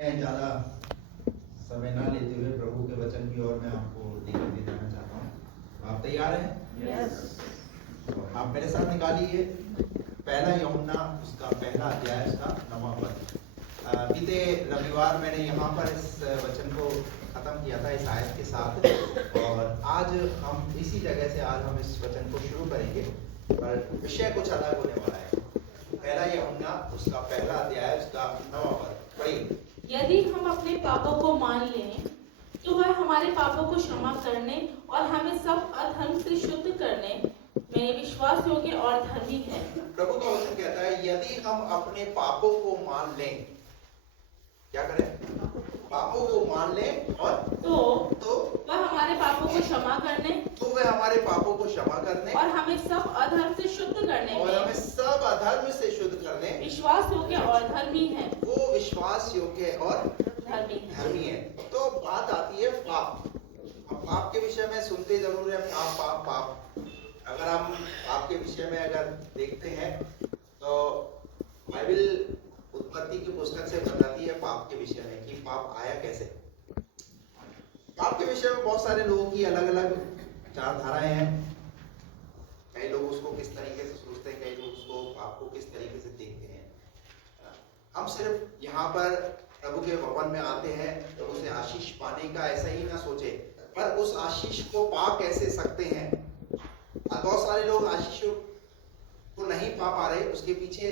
ज़्यादा समय ना लेते हुए प्रभु के वचन की ओर मैं आपको लेकर के जाना चाहता हूँ। आप तैयार हैं? यस। आप मेरे साथ निकालिए पहला यूहन्ना उसका पहला अध्याय उसका 9वां पद। बीते रविवार मैंने यहाँ पर इस वचन को खत्म किया था इस आयत के साथ, और आज हम इसी जगह से आज हम इस वचन को शुरू करेंगे, पर विषय कुछ अलग होने वाला है। पहला यूहन्ना उसका पहला अध्याय उसका 9वां पद पढ़िए। यदि हम अपने पापों को मान लें तो वह हमारे पापों को क्षमा करने और हमें सब अधर्म से शुद्ध करने में विश्वास योग्य और धर्मी है। प्रभु का वचन कहता है यदि हम अपने पापों को मान लें, क्या करें? पापों को मान लें और तो वह हमारे पापों को क्षमा करने तो वह हमारे पापों को क्षमा करने और हमें सब अधर्म से शुद्ध करने और हमें सब अधर्म से शुद्ध करने विश्वास योग्य और धर्मी है। वो विश्वास योग्य और धर्मी है। तो बात आती है पाप। अब पाप के विषय में सुनते जरूर है पाप पाप पाप। अगर हम पाप के विषय में अगर देखते हैं तो बाइबल उत्पत्ति की पुस्तक से बताती है पाप के विषय में कि पाप आया कैसे। पाप के विषय में बहुत सारे लोगों की अलग अलग विचारधाराएं हैं। कई लोग उसको किस तरीके से सोचते हैं, कई लोग उसको पाप को किस तरीके से देखते हैं। हम सिर्फ यहाँ पर प्रभु के भवन में आते हैं प्रभु से आशीष पाने का ऐसा ही ना सोचे, पर उस आशीष को पा कैसे सकते हैं। बहुत सारे लोग आशीष को नहीं पा पा रहे, उसके पीछे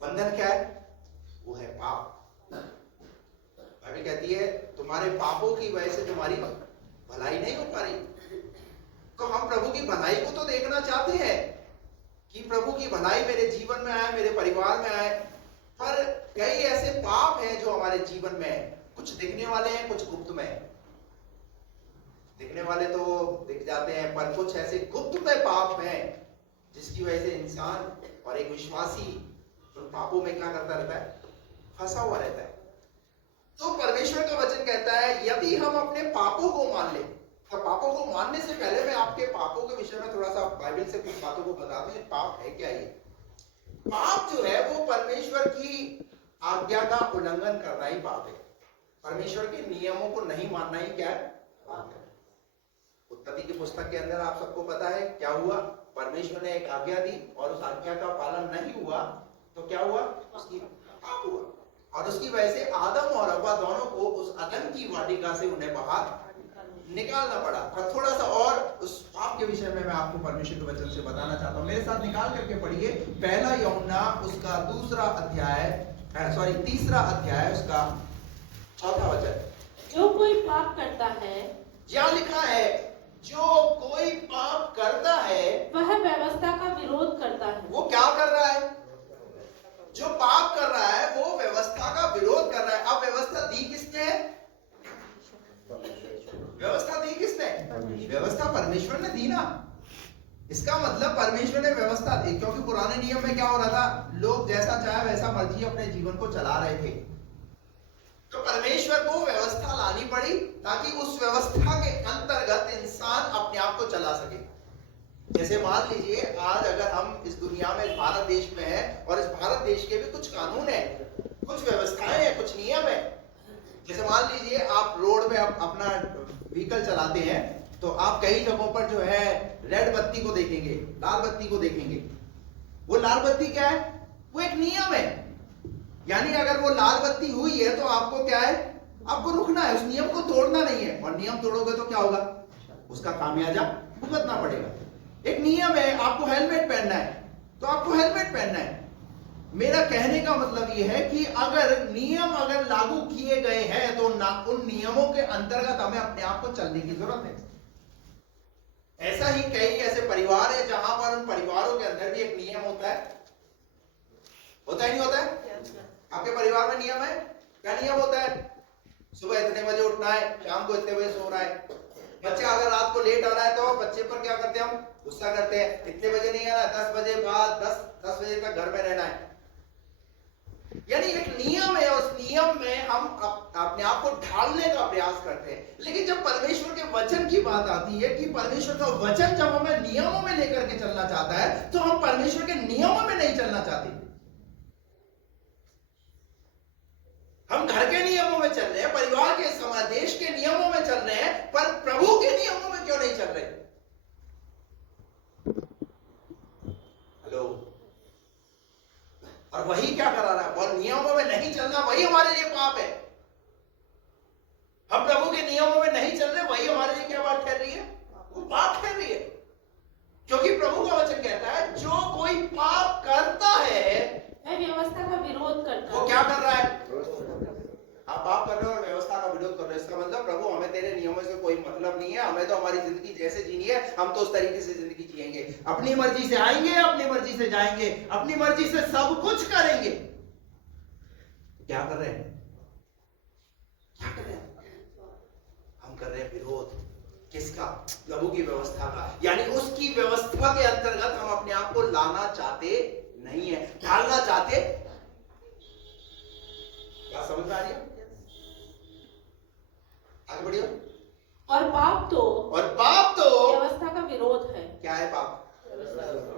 बंधन क्या है? वो है पाप। बाइबल कहती है तुम्हारे पापों की वजह से तुम्हारी भलाई नहीं हो पा रही। तो हम प्रभु की भलाई को तो देखना चाहते हैं कि प्रभु की भलाई मेरे जीवन में आए, मेरे परिवार में आए, पर कई ऐसे पाप हैं जो हमारे जीवन में है। कुछ दिखने वाले हैं, कुछ गुप्त में है। दिखने वाले तो दिख जाते हैं, पर कुछ ऐसे गुप्त में पाप हैं जिसकी वजह से इंसान और एक विश्वासी उन पापों में क्या करता रहता है? फंसा हुआ रहता है। तो परमेश्वर का वचन कहता है यदि हम अपने पापों को मान ले, तो पापों को मानने से पहले मैं आपके पापों के विषय में थोड़ा सा बाइबल से कुछ बातों को बता दूं। पाप है क्या? ये पाप जो है वो परमेश्वर की आज्ञा का उल्लंघन करना ही पाप है। परमेश्वर के नियमों को नहीं मानना ही क्या है? पाप है। उत्पत्ति की पुस्तक के अंदर आप सबको पता है क्या हुआ। परमेश्वर ने एक आज्ञा दी और उस आज्ञा का पालन नहीं हुआ तो क्या हुआ? उसकी पाप हुआ, और उसकी वजह से आदम और हव्वा दोनों को उस अदन की वाटिका से उन्हें बाहर निकालना पड़ा। पर थोड़ा सा और उस पाप के विषय में मैं आपको परमेश्वर के वचन से बताना चाहता हूं। मेरे साथ निकाल करके पढ़िए पहला यूहन्ना उसका तीसरा अध्याय उसका 4था वचन। जो कोई पाप करता है, क्या लिखा है? जो कोई पाप करता है वह व्यवस्था का विरोध करता है। वो क्या कर रहा है? जो पाप कर रहा है वो व्यवस्था का विरोध कर रहा है। अब व्यवस्था दी किसने है? व्यवस्था दी किसने? व्यवस्था परमेश्वर ने दी ना। इसका मतलब परमेश्वर ने व्यवस्था दी, क्योंकि पुराने नियम में क्या हो रहा था? लोग जैसा चाहे वैसा मर्जी अपने जीवन को चला रहे थे। तो परमेश्वर को व्यवस्था लानी पड़ी ताकि उस व्यवस्था के अंतर्गत इंसान अपने आप को चला सके। जैसे मान लीजिए आज अगर हम इस दुनिया में, इस भारत देश में हैं, और इस भारत देश के भी कुछ कानून है, कुछ व्यवस्थाएं हैं, कुछ नियम है। जैसे मान लीजिए आप रोड में अपना व्हीकल चलाते हैं तो आप कई जगहों पर जो है रेड बत्ती को देखेंगे, लाल बत्ती को देखेंगे। वो लाल बत्ती क्या है? वो एक नियम है। यानी अगर वो लाल बत्ती हुई है तो आपको क्या है? आपको रुकना है, उस नियम को तोड़ना नहीं है। और नियम तोड़ोगे तो क्या होगा? उसका खामियाजा भुगतना पड़ेगा। एक नियम है, आपको हेलमेट पहनना है तो आपको हेलमेट पहनना है। मेरा कहने का मतलब यह है कि अगर नियम अगर लागू किए गए हैं तो उन नियमों के अंतर्गत हमें अपने आप को चलने की जरूरत है। ऐसा ही कई ऐसे परिवार है जहां पर उन परिवारों के अंदर भी एक नियम होता है ही नहीं होता है? आपके परिवार में नियम है? क्या नियम होता है? सुबह इतने बजे उठना है, शाम को इतने बजे सोना है। बच्चा अगर रात को लेट आ रहा है तो बच्चे पर क्या करते हैं? हम गुस्सा करते हैं, इतने बजे नहीं आना, 10 बजे बाद 10 बजे तक घर में रहना है। यानी एक नियम है, उस नियम में हम अपने आप को ढालने का प्रयास करते हैं। लेकिन जब परमेश्वर के वचन की बात आती है कि परमेश्वर का वचन जब हमें नियमों में लेकर के चलना चाहता है तो हम परमेश्वर के नियमों में नहीं चलना चाहते। हम घर के और वही क्या करा रहा है, और नियमों में नहीं चलना वही हमारे लिए पाप है। हम प्रभु के नियमों में नहीं चल रहे, वही हमारे लिए क्या बात कर रही है, वो पाप कर रही है। क्योंकि प्रभु का वचन कहता है जो कोई पाप करता है वह व्यवस्था का विरोध करता वो है। क्या कर रहा है, आप पाप कर रहे हो और व्यवस्था का विरोध कर रहे हो। इसका मतलब प्रभु हमें तेरे नियमों से कोई मतलब नहीं है, हमें तो हमारी जिंदगी जैसे जीनी है हम तो उस तरीके से जिंदगी जिएंगे, अपनी मर्जी से आएंगे, अपनी मर्जी से जाएंगे, अपनी मर्जी से सब कुछ करेंगे। क्या कर रहे हैं, क्या कर रहे हैं, हम कर रहे हैं विरोध। किसका, प्रभु की व्यवस्था का। यानी उसकी व्यवस्था के अंतर्गत हम अपने आप को लाना चाहते नहीं है, ढालना चाहते। क्या समझ आ रही है, आगे बढ़िए। और पाप तो व्यवस्था का विरोध है। क्या है पाप,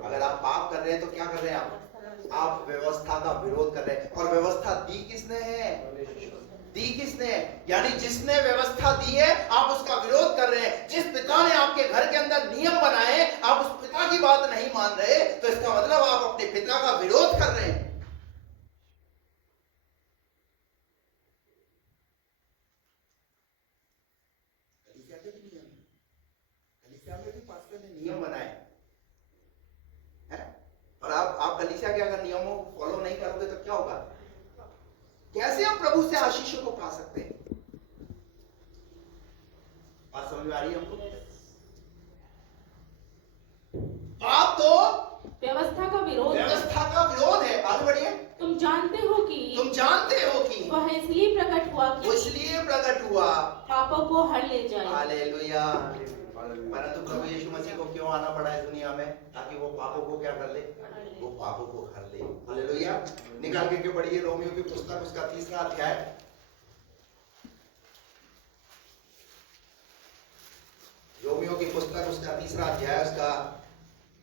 अगर आप पाप कर रहे हैं तो क्या कर रहे हैं आप व्यवस्था का विरोध कर रहे हैं। और व्यवस्था दी किसने है, दी किसने है, यानी जिसने व्यवस्था दी है आप उसका विरोध कर रहे हैं। जिस पिता ने आपके घर के अंदर नियम बनाए आप उस पिता की बात नहीं मान रहे, तो इसका मतलब आप अपने पिता का विरोध कर रहे हैं। में भी पास्टर ने नियम बनाए हैं, और आप कलीसिया के अगर नियमों को फॉलो नहीं करोगे तो क्या होगा, कैसे हम प्रभु से आशीषों को पा सकते हैं। बात समझ में आ रही है हमको। पाप तो व्यवस्था का विरोध है। आगे बढ़िए। तुम जानते हो कि वह इसलिए प्रकट हुआ पापों को हर ले जाए। हालेलुया। परंतु प्रभु यीशु मसीह को क्यों आना पड़ा इस दुनिया में, ताकि वो पापों को क्या कर ले, वो पापों को हर ले। हालेलुया। निकाल के पढ़िए रोमियो की पुस्तक उसका 3रा अध्याय। रोमियो की पुस्तक उसका 3रा अध्याय उसका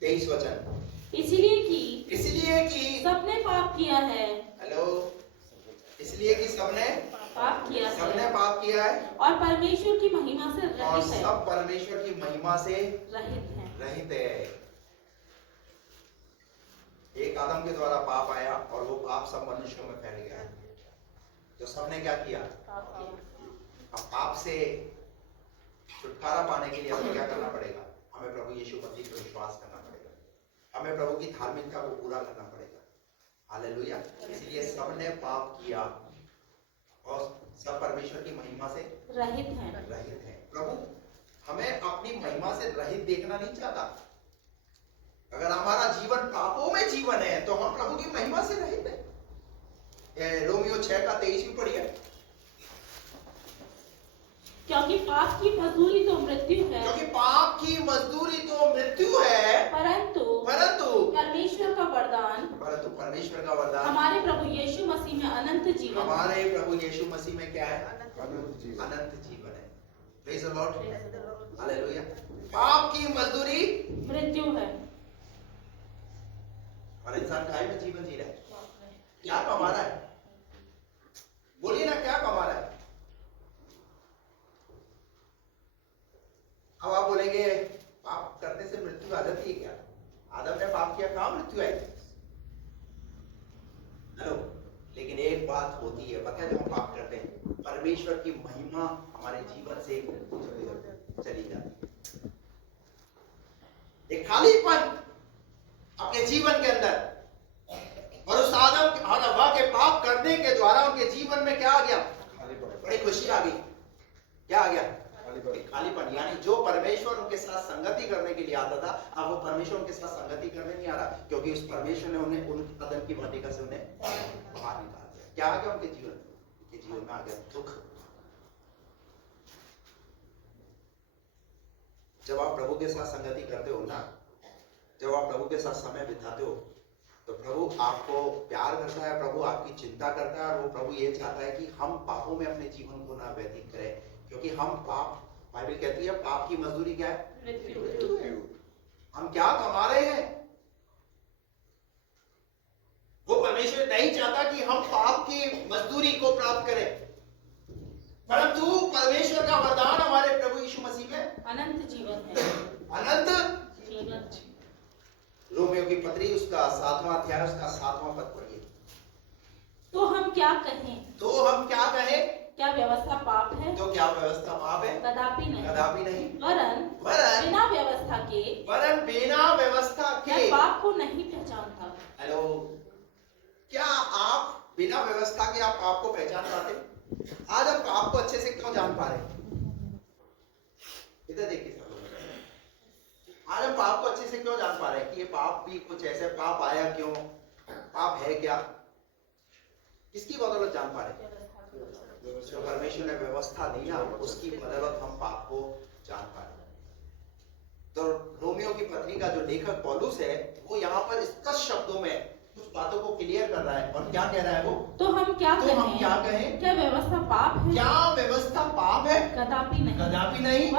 23 वचन। इसलिए कि सबने पाप किया है। हेलो, इसलिए कि सबने पाप किया है और परमेश्वर की महिमा से रहित और है। सब परमेश्वर की महिमा से रहित है। एक आदम के द्वारा पाप आया और वो पाप सब मनुष्यों में फैल गया, तो सबने क्या किया, अब पाप से छुटकारा पाने के लिए हमें क्या करना पड़ेगा, हमें प्रभु यीशु मसीह पर विश्वास करना पड़ेगा, हमें प्रभु की धार्मिकता को पूरा करना पड़ेगा। हालेलुया। इसलिए सबने पाप किया और सब परमेश्वर की महिमा से रहित है। प्रभु हमें अपनी महिमा से रहित देखना नहीं चाहता। अगर हमारा जीवन पापों में जीवन है तो हम प्रभु की महिमा से रहित है। रोमियो 6 का 23 भी पढ़िए। क्योंकि पाप की मजदूरी तो मृत्यु है, परंतु परमेश्वर का वरदान हमारे प्रभु यीशु मसीह में अनंत जीवन क्या है, अनंत जीवन है। Praise the Lord. हालेलुया। पाप की मजदूरी मृत्यु है और इंसान काय में जीवन जी रहा है, क्या कमा रहा है, बोलिए ना, क्या कमा रहा है। अब आप बोलेंगे पाप करने से मृत्यु आ जाती है क्या, आदम ने पाप किया, कहां मृत्यु आई। हेलो, लेकिन एक बात होती है, पता है, जब हम पाप करते हैं परमेश्वर की महिमा हमारे जीवन से चली जाती है। एक खालीपन अपने जीवन के अंदर, और उस आदम और हव्वा के पाप करने के द्वारा उनके जीवन में क्या आ गया, बड़ी खुशी आ गई। क्या आ गया, खालीपन। यानी जो परमेश्वर उनके साथ संगति करने के लिए आता था, अब वो परमेश्वर उनके साथ संगति करने नहीं आ रहा, क्योंकि उस परमेश्वर ने उन्हें उन अदन की वाटिका से उन्हें बाहर निकाल दिया। क्या आ गया उनके जीवन में आ गया दुख। जब आप प्रभु के साथ संगति करते हो ना, जब आप प्रभु के साथ समय बिताते हो, तो प्रभु आपको प्यार करता है, प्रभु आपकी चिंता करता है, और वो प्रभु ये चाहता है कि हम पापों में अपने जीवन को ना व्यतीत करें, क्योंकि हम पाप, बाइबल कहती है पाप की मजदूरी क्या है, मृत्यु। हम क्या कमा रहे हैं, वो परमेश्वर नहीं चाहता कि हम पाप की मजदूरी को प्राप्त करें, परंतु परमेश्वर का वरदान हमारे प्रभु यीशु मसीह में अनंत जीवन है। अनंत जीवन। रोमियो की पत्री उसका 7वां अध्याय उसका 7वां पद पढ़िए। क्या कहें? तो हम क्या कहें? क्या व्यवस्था पाप है? तो क्या व्यवस्था पाप है? कदापि नहीं। कदापि नहीं। वरन बिना व्यवस्था के बिना व्यवस्था के मैं पाप को नहीं पहचानता। हेलो, क्या आप बिना व्यवस्था के आप पाप को पहचान पाते? आज हम पाप को अच्छे से क्यों जान पा रहे हैं? इधर देखिए, आज हम पाप को अच्छे से क्यों जान पा रहे हैं कि ये पाप भी कुछ ऐसे, पाप आया क्यों, पाप है क्या, किसकी बदौलत जान पा रहे हैं? जो परमेश्वर ने व्यवस्था दी ना, उसकी बदौलत हम पाप को जान पा रहे हैं। तो रोमियो की पत्री का जो लेखक पौलुस है, वो यहाँ पर स्पष्ट शब्दों में कुछ बातों को क्लियर कर रहा है। और क्या कह रहा है वो? तो हम क्या कहें? क्या व्यवस्था पाप है? क्या व्यवस्था पाप है? कदापि नहीं। कदापि नहीं।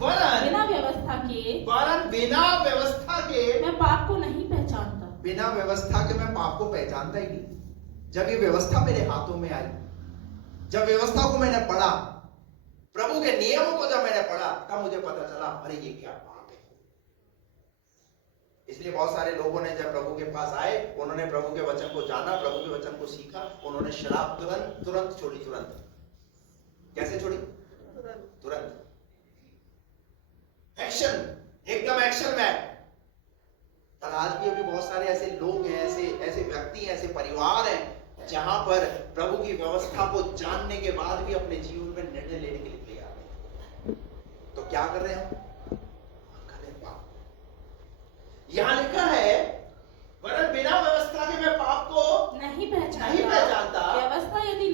वरन बिना व्यवस्था के मैं पाप को नहीं पहचानता। बिना व्यवस्था के मैं पाप को पहचानता ही नहीं। जब ये व्यवस्था मेरे हाथों में आई, जब व्यवस्था को मैंने पढ़ा, प्रभु के नियमों को जब मैंने पढ़ा, तब मुझे पता चला अरे ये क्या पाप है। इसलिए बहुत सारे लोगों ने जब प्रभु के पास आए, उन्होंने प्रभु के वचन को जाना, प्रभु के वचन को सीखा, उन्होंने शराब तुरंत छोड़ी। तुरंत कैसे छोड़ी? तुरंत एक्शन, एकदम एक्शन में। पर आज भी अभी बहुत सारे ऐसे लोग हैं, ऐसे व्यक्ति हैं, ऐसे परिवार हैं, जहां पर प्रभु की व्यवस्था को जानने के बाद भी अपने जीवन में निर्णय लेने के लिए तैयार हैं। तो क्या कर रहे हैं हम? यहां लिखा है, वरन बिना व्यवस्था के मैं पाप को नहीं पहचानता। व्यवस्था यदि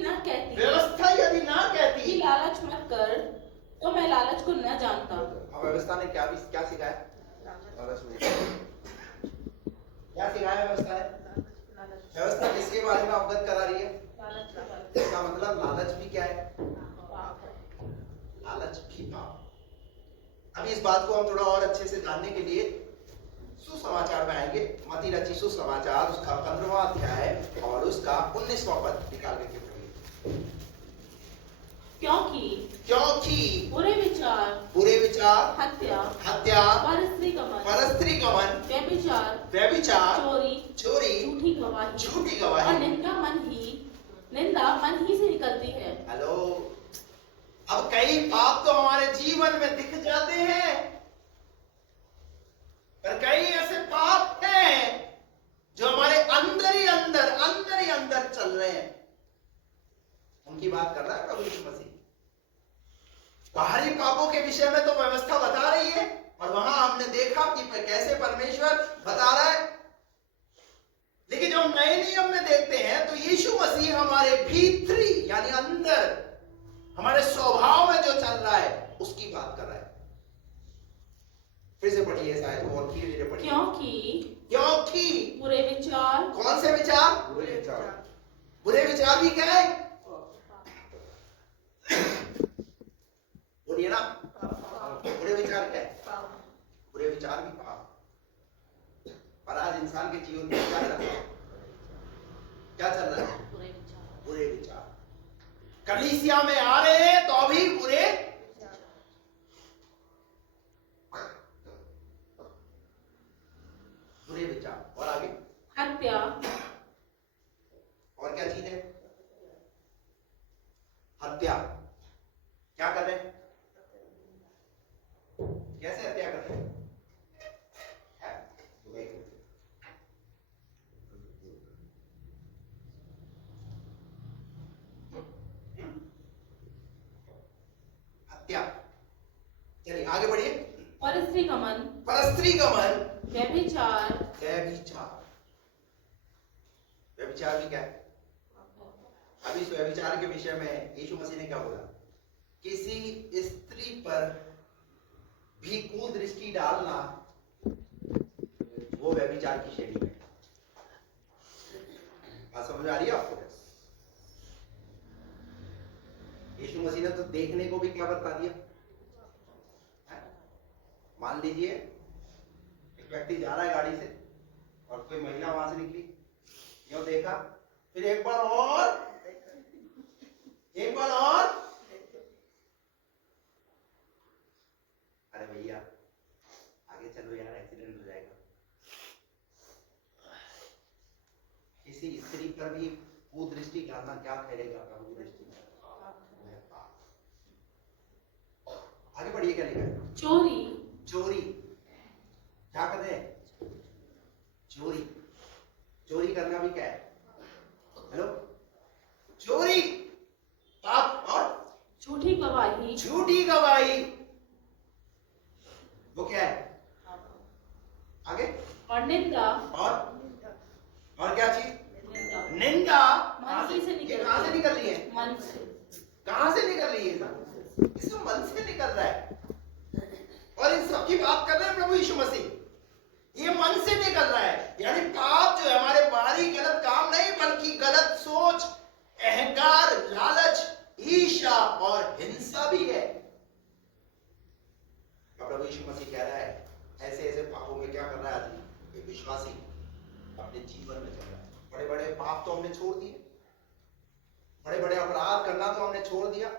ना कहती कि लालच मत कर, तो मैं लालच को न जानता। व्यवस्था ने क्या सिखाया? क्या सिखाया व्यवस्था ने? व्यवस्था किसके बारे में अवगत करा रही है? इसका मतलब लालच भी क्या है? लालच भी पाप। अभी इस बात को हम थोड़ा और अच्छे से जानने के लिए सुसमाचार में आएंगे। मत्ती रची सुसमाचार, उसका 15वां अध्याय और उसका 19वां पद निकाल के पढ़िए। क्योंकि बुरे विचार, हत्या, परस्त्री गमन, व्यभिचार, चोरी, झूठी गवाही और निंदा मन ही से निकलती है। हेलो, अब कई पाप तो हमारे जीवन में दिख जाते हैं, पर कई ऐसे पाप हैं जो हमारे अंदर ही अंदर चल रहे हैं। उनकी बात कर रहा है प्रभु यीशु मसीह। बाहरी पापों के विषय में तो व्यवस्था बता रही है, और वहां हमने देखा कि कैसे परमेश्वर बता रहा है। लेकिन जब नए नियम में देखते हैं, तो यीशु मसीह हमारे भीतरी यानी अंदर, हमारे स्वभाव में जो चल रहा है, उसकी बात कर रहा है। फिर से पढ़िए, शायद और धीरे पढ़िए। क्योंकि बुरे विचार। कौन से विचार? बुरे विचार भी क्या है? बोलिए ना, बुरे विचार क्या है? बुरे विचार भी पाप। पर आज इंसान के जीवन में क्या चल रहा है? बुरे विचार। कलीसिया में आ रहे हैं तो अभी बुरे विचार। और आगे हत्या। और क्या चीज है? हत्या। क्या कर रहे हैं? कैसे हत्या कर रहे हैं? हत्या। चलिए आगे बढ़िए। परस्त्री गमन, व्यभिचार। व्यभिचार भी क्या है? अभी इस व्यभिचार के विषय में यीशु मसीह ने क्या बोला? किसी स्त्री पर भी कुदृष्टि डालना, वो व्यभिचार की श्रेणी में। बात समझ आ रही है आपको? यीशु मसीह ने तो देखने को भी क्या बता दिया। मान लीजिए एक व्यक्ति जा रहा है गाड़ी से, और कोई महिला वहां से निकली, यूं देखा, फिर एक बार और, अरे भैया आगे चलो यार, एक्सीडेंट हो जाएगा। किसी स्त्री पर भी कुदृष्टि करना क्या ठहरेगा प्रभु की दृष्टि में? आगे बढ़िए, क्या लिखा है? चोरी। चोरी क्या कर रहे हैं? चोरी। चोरी करना भी क्या है? हेलो, चोरी पाप। और झूठी गवाही। झूठी गवाही वो क्या है? आगे। और निंदा। और क्या चीज? निंदा। निंदा। मन से ये कहां से निकल रही है? मन से। कहां से निकल रही है? इसका मन से निकल रहा है। और इन सब की बात कर रहे हैं प्रभु यीशु मसीह। ये मन से निकल रहा है, यानी पाप जो है हमारे बाहरी गलत काम नहीं, बल्कि गलत सोच, अहंकार, लालच, ईर्ष्या और हिंसा भी है। प्रभु यीशु मसीह कह रहा है ऐसे ऐसे पापों में क्या कर रहा है आदमी, एक विश्वासी अपने जीवन में चल रहा है। बड़े बड़े पाप तो हमने छोड़ दिए, बड़े बड़े अपराध करना तो हमने छोड़ दिया,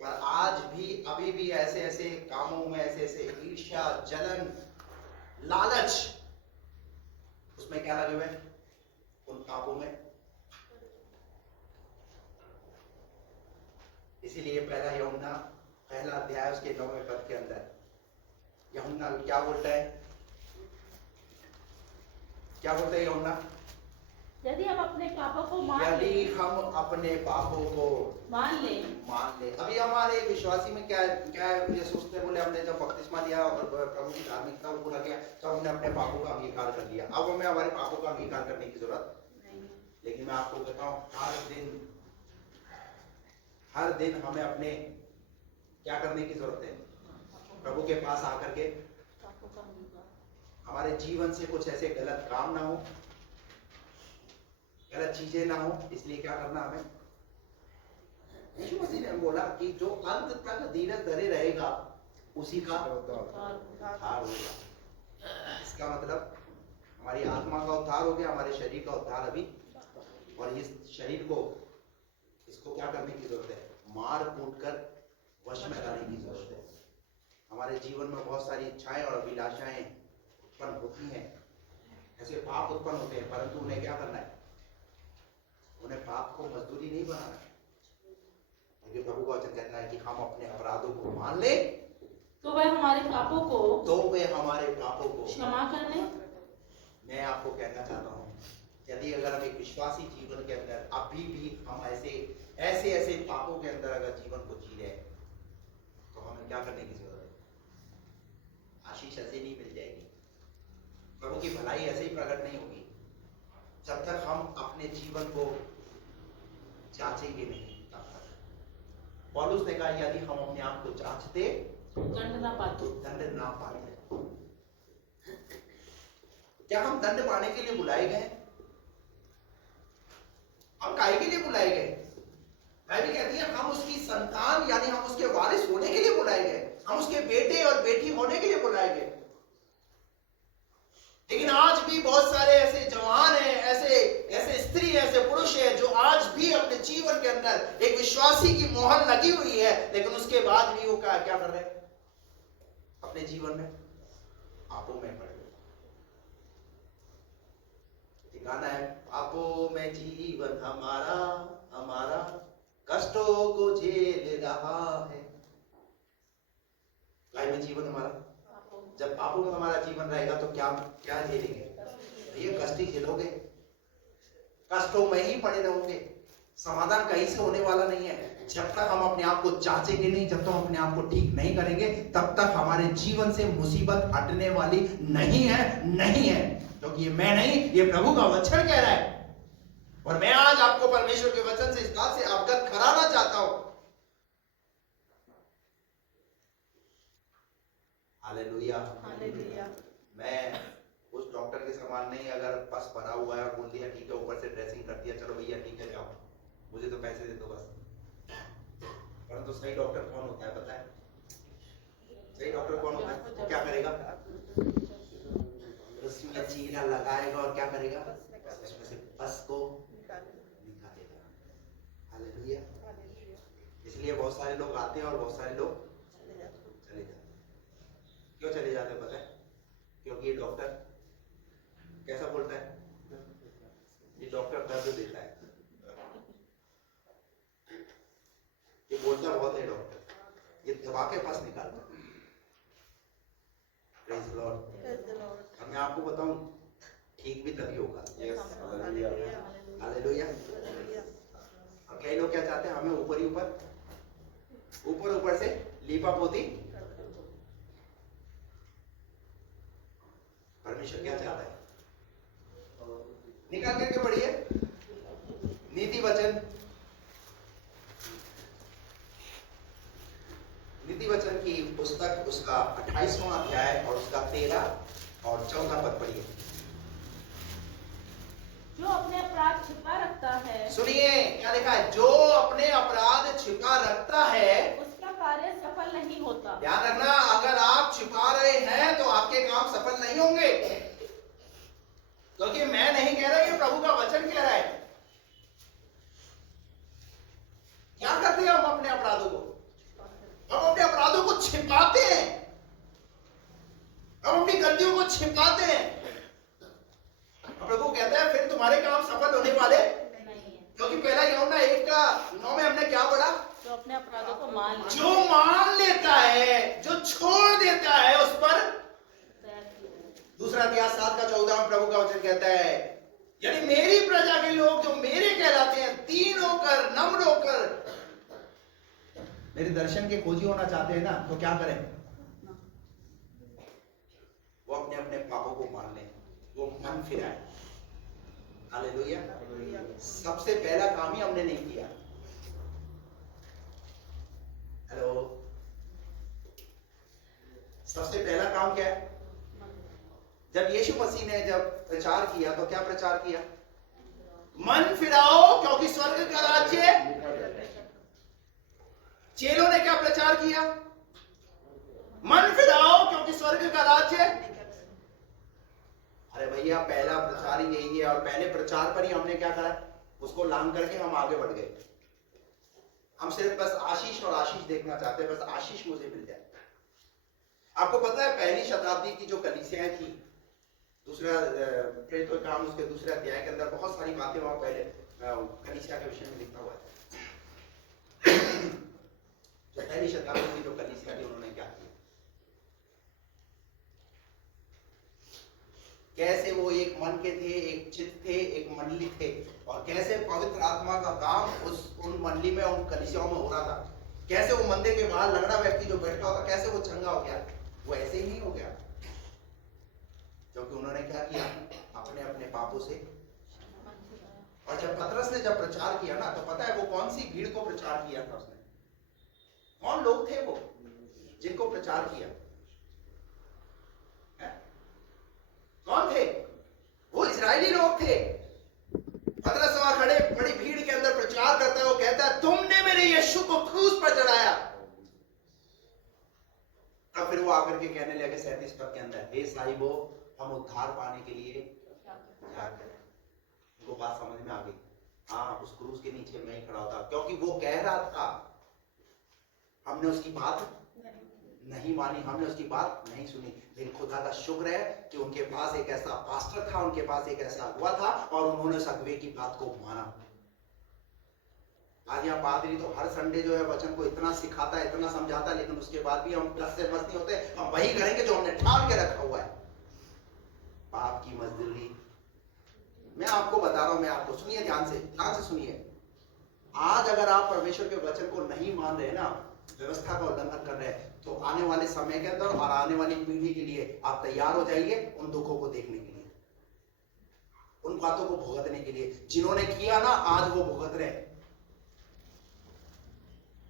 पर आज भी अभी भी ऐसे ऐसे कामों में, ऐसे ऐसे ईर्ष्या, जलन, लालच, उसमें क्या लगे हुए हैं? उन पापों में। इसीलिए पहला यूहन्ना पहला अध्याय उसके 9वें पद के अंदर यूहन्ना क्या बोलता है? क्या बोलता है यूहन्ना? यदि हम अपने पापों को यदि हम अपने पापों को मान ले। अभी हमारे विश्वासी में क्या क्या ये सोचते बोले हमने जब बपतिस्मा लिया और प्रभु की धार्मिकता को पूरा किया तो हमने अपने पापों का अंगीकार कर लिया, अब हमें हमारे पापों का अंगीकार करने की जरूरत नहीं। लेकिन मैं आपको कहता हूँ हर दिन हमें अपने क्या करने की जरूरत है? प्रभु के पास आकर के हमारे जीवन से कुछ ऐसे गलत काम ना हो, गलत चीजें ना हो। इसलिए क्या करना हमें? यीशु मसीह ने बोला कि जो अंत तक धीरज धरे रहेगा उसी का उद्धार होगा। इसका मतलब हमारी आत्मा का उद्धार हो गया, हमारे शरीर का उद्धार अभी, और इस शरीर को इसको क्या करने की जरूरत है? मार कूट कर वश में लाने की जरूरत है। हमारे जीवन में बहुत सारी इच्छाएं और अभिलाषाएं उत्पन्न होती हैं, ऐसे पाप उत्पन्न होते हैं, परंतु उन्हें क्या करना है? उन्हें पाप को मजदूरी नहीं बनाना है। क्योंकि प्रभु का वचन कहता है कि हम अपने अपराधों को मान ले तो वह हमारे पापों को क्षमा करने। मैं आपको कहना चाहता हूँ, यदि अगर हम एक विश्वासी जीवन के अंदर अभी भी हम ऐसे पापों के अंदर अगर जीवन को जी रहे हैं तो हमें क्या करने की जरूरत है? आशीष ऐसे नहीं मिल जाएगी, प्रभु की भलाई ऐसे ही प्रकट नहीं होगी जब तक हम अपने जीवन को जांचेंगे नहीं। तब तक पौलुस ने कहा यदि हम अपने आप को जांचते दंड ना पाते। क्या हम दंड पाने के लिए बुलाए गए? हम काहे के लिए बुलाए गए? बाइबल कहती है हम उसकी संतान यानी हम उसके वारिस होने के लिए बुलाए गए, हम उसके बेटे और बेटी होने के लिए बुलाए गए। लेकिन आज भी बहुत सारे ऐसे जवान हैं, ऐसे स्त्री, ऐसे पुरुष हैं जो आज भी अपने जीवन के अंदर एक विश्वासी की मोहर लगी हुई है, लेकिन उसके बाद भी वो क्या कर रहे हैं? अपने जीवन में पापों में पड़ गए। गाना है, पापों में जीवन हमारा कष्टों को झेल रहा है। काय में जीवन हमारा? जब पापों में हमारा जीवन रहेगा तो क्या झेलेंगे? ये कष्ट ही झेलोगे, कष्टों में ही पड़े रहोगे, समाधान कहीं से होने वाला नहीं है। जब तक हम अपने आप को जांचेंगे नहीं, जब तक हम अपने आप को ठीक नहीं करेंगे, तब तक हमारे जीवन से मुसीबत हटने वाली नहीं है। क्योंकि ये मैं नहीं, ये प्रभु का वचन कह रहा है। और मैं आज आपको परमेश्वर के वचन से इस बात से अवगत कराना चाहता हूं। हालेलुया। मैं उस डॉक्टर के समान नहीं, अगर पस भरा हुआ है और बोल दिया ठीक है, ऊपर से ड्रेसिंग कर दिया, चलो भैया ठीक है जाओ, मुझे तो पैसे दे दो बस। परंतु सही डॉक्टर कौन होता है पता है? सही डॉक्टर कौन होता है? वो क्या करेगा? उसमें चीरा लगाएगा और क्या करेगा? उसमें से पस को निकालेगा। हालेलुया। इसलिए बहुत सारे लोग आते हैं और बहुत सारे लोग चले जाते हैं। क्यों चले जाते हैं पता है? क्योंकि ये डॉक्टर कैसा बोलता है? ये डॉक्टर दर्द देता है, बोलता बहुत है डॉक्टर, ये दबा के पास निकालता। Praise the Lord. और मैं आपको बताऊं, ठीक भी तभी होगा। हालेलुया। और कई लोग क्या चाहते हैं, हमें ऊपर ही ऊपर से लीपा पोती। परमेश्वर क्या चाहता है? निकाल करके पढ़िए नीति वचन की पुस्तक, उसका 28वां अध्याय और उसका 13 और 14 पद पढ़िए। जो अपने अपराध छिपा रखता है, सुनिए क्या लिखा है, जो अपने अपराध छिपा रखता है उसका कार्य सफल नहीं होता। ध्यान रखना, अगर आप छिपा रहे हैं तो आपके काम सफल नहीं होंगे, क्योंकि मैं नहीं कह रहा, ये प्रभु का वचन कह रहा है। क्या करते हैं हम अपने अपराधों को? हम अपने अपराधों को छिपाते हैं, हम अपनी गलतियों को छिपाते हैं। प्रभु कहता है फिर तुम्हारे काम सफल होने वाले नहीं है, क्योंकि पहला यूहन्ना 1:9 में हमने क्या पढ़ा? जो अपने अपराधों को मान ले, जो मान लेता है, जो छोड़ देता है, उस पर दूसरा इतिहास 7:14 में प्रभु का वचन कहता है, यानी मेरी प्रजा के लोग जो मेरे कहलाते हैं, दीन होकर, नम्र होकर, मेरे दर्शन के खोजी होना चाहते हैं ना, तो क्या करें? वो अपने अपने पापों को मान लें, वो मन फिराए। हालेलुया। सबसे पहला काम ही हमने नहीं किया। हेलो, सबसे पहला काम क्या है? जब यीशु मसीह ने जब प्रचार किया तो क्या प्रचार किया? मन फिराओ क्योंकि स्वर्ग का राज्य। चेलों ने क्या प्रचार किया? मन फिराओ क्योंकि स्वर्ग का राज्य। अरे भैया, पहला प्रचार ही यही है, और पहले प्रचार पर ही हमने क्या करा? उसको लांग करके हम आगे बढ़ गए। हम सिर्फ बस आशीष और आशीष देखना चाहते हैं, बस आशीष मुझे मिल जाए। आपको पता है पहली शताब्दी की जो कलीसियाएं थी, दूसरा प्रेरितों के काम उसके दूसरे अध्याय के अंदर बहुत सारी बातें वहां पहले कलीसिया के विषय में लिखा हुआ है। जो पहली शताब्दी की जो कलीसिया थी, उन्होंने क्या किया, कैसे वो एक मन के थे, एक चित्त थे, एक मंडली थे, और कैसे पवित्र आत्मा का काम उन मंडली में, उन कलीसियाओं में हो रहा था। कैसे वो मंदिर के बाहर लंगड़ा व्यक्ति जो बैठा होता, कैसे वो चंगा हो गया? वो ऐसे ही नहीं हो गया, क्योंकि उन्होंने क्या किया? अपने अपने पापों से। और जब पतरस ने जब प्रचार किया ना, तो पता है वो कौन सी भीड़ को प्रचार किया था उसने? कौन लोग थे वो जिनको प्रचार किया? कौन थे वो? इजरायली लोग थे। पतरस वहां खड़े बड़ी भीड़ के अंदर प्रचार करता है, वो कहता है तुमने मेरे यीशु को क्रूस पर चढ़ाया। तब फिर वो आकर के कहने लगे 37 पद के अंदर, हे साहिबो, हम उद्धार पाने के लिए क्या करें? उनको बात समझ में आ गई। हाँ, उस क्रूस के नीचे मैं ही खड़ा होता, क्योंकि वो कह रहा था, हमने उसकी बात नहीं मानी, हमने उसकी बात नहीं सुनी। लेकिन खुदा का शुक्र है कि उनके पास एक ऐसा पास्टर था, उनके पास एक ऐसा अगुवा था, और उन्होंने उस अगुवे की बात को माना। आज यहाँ पादरी तो हर संडे जो है वचन को इतना सिखाता है, इतना समझाता है, लेकिन उसके बाद भी हम प्लस से बस नहीं होते। हम वही करेंगे जो हमने ठान के रखा हुआ है, पाप की मजदूरी। मैं आपको बता रहा हूं, मैं आपको सुनिए, ध्यान से सुनिए। आज अगर आप परमेश्वर के वचन को नहीं मान रहे ना, व्यवस्था का उल्लंघन कर रहे हैं, तो आने वाले समय के अंदर और आने वाली पीढ़ी के लिए आप तैयार हो जाइए उन दुखों को देखने के लिए, उन बातों को भुगतने के लिए। जिन्होंने किया ना, आज वो भुगत रहे हैं।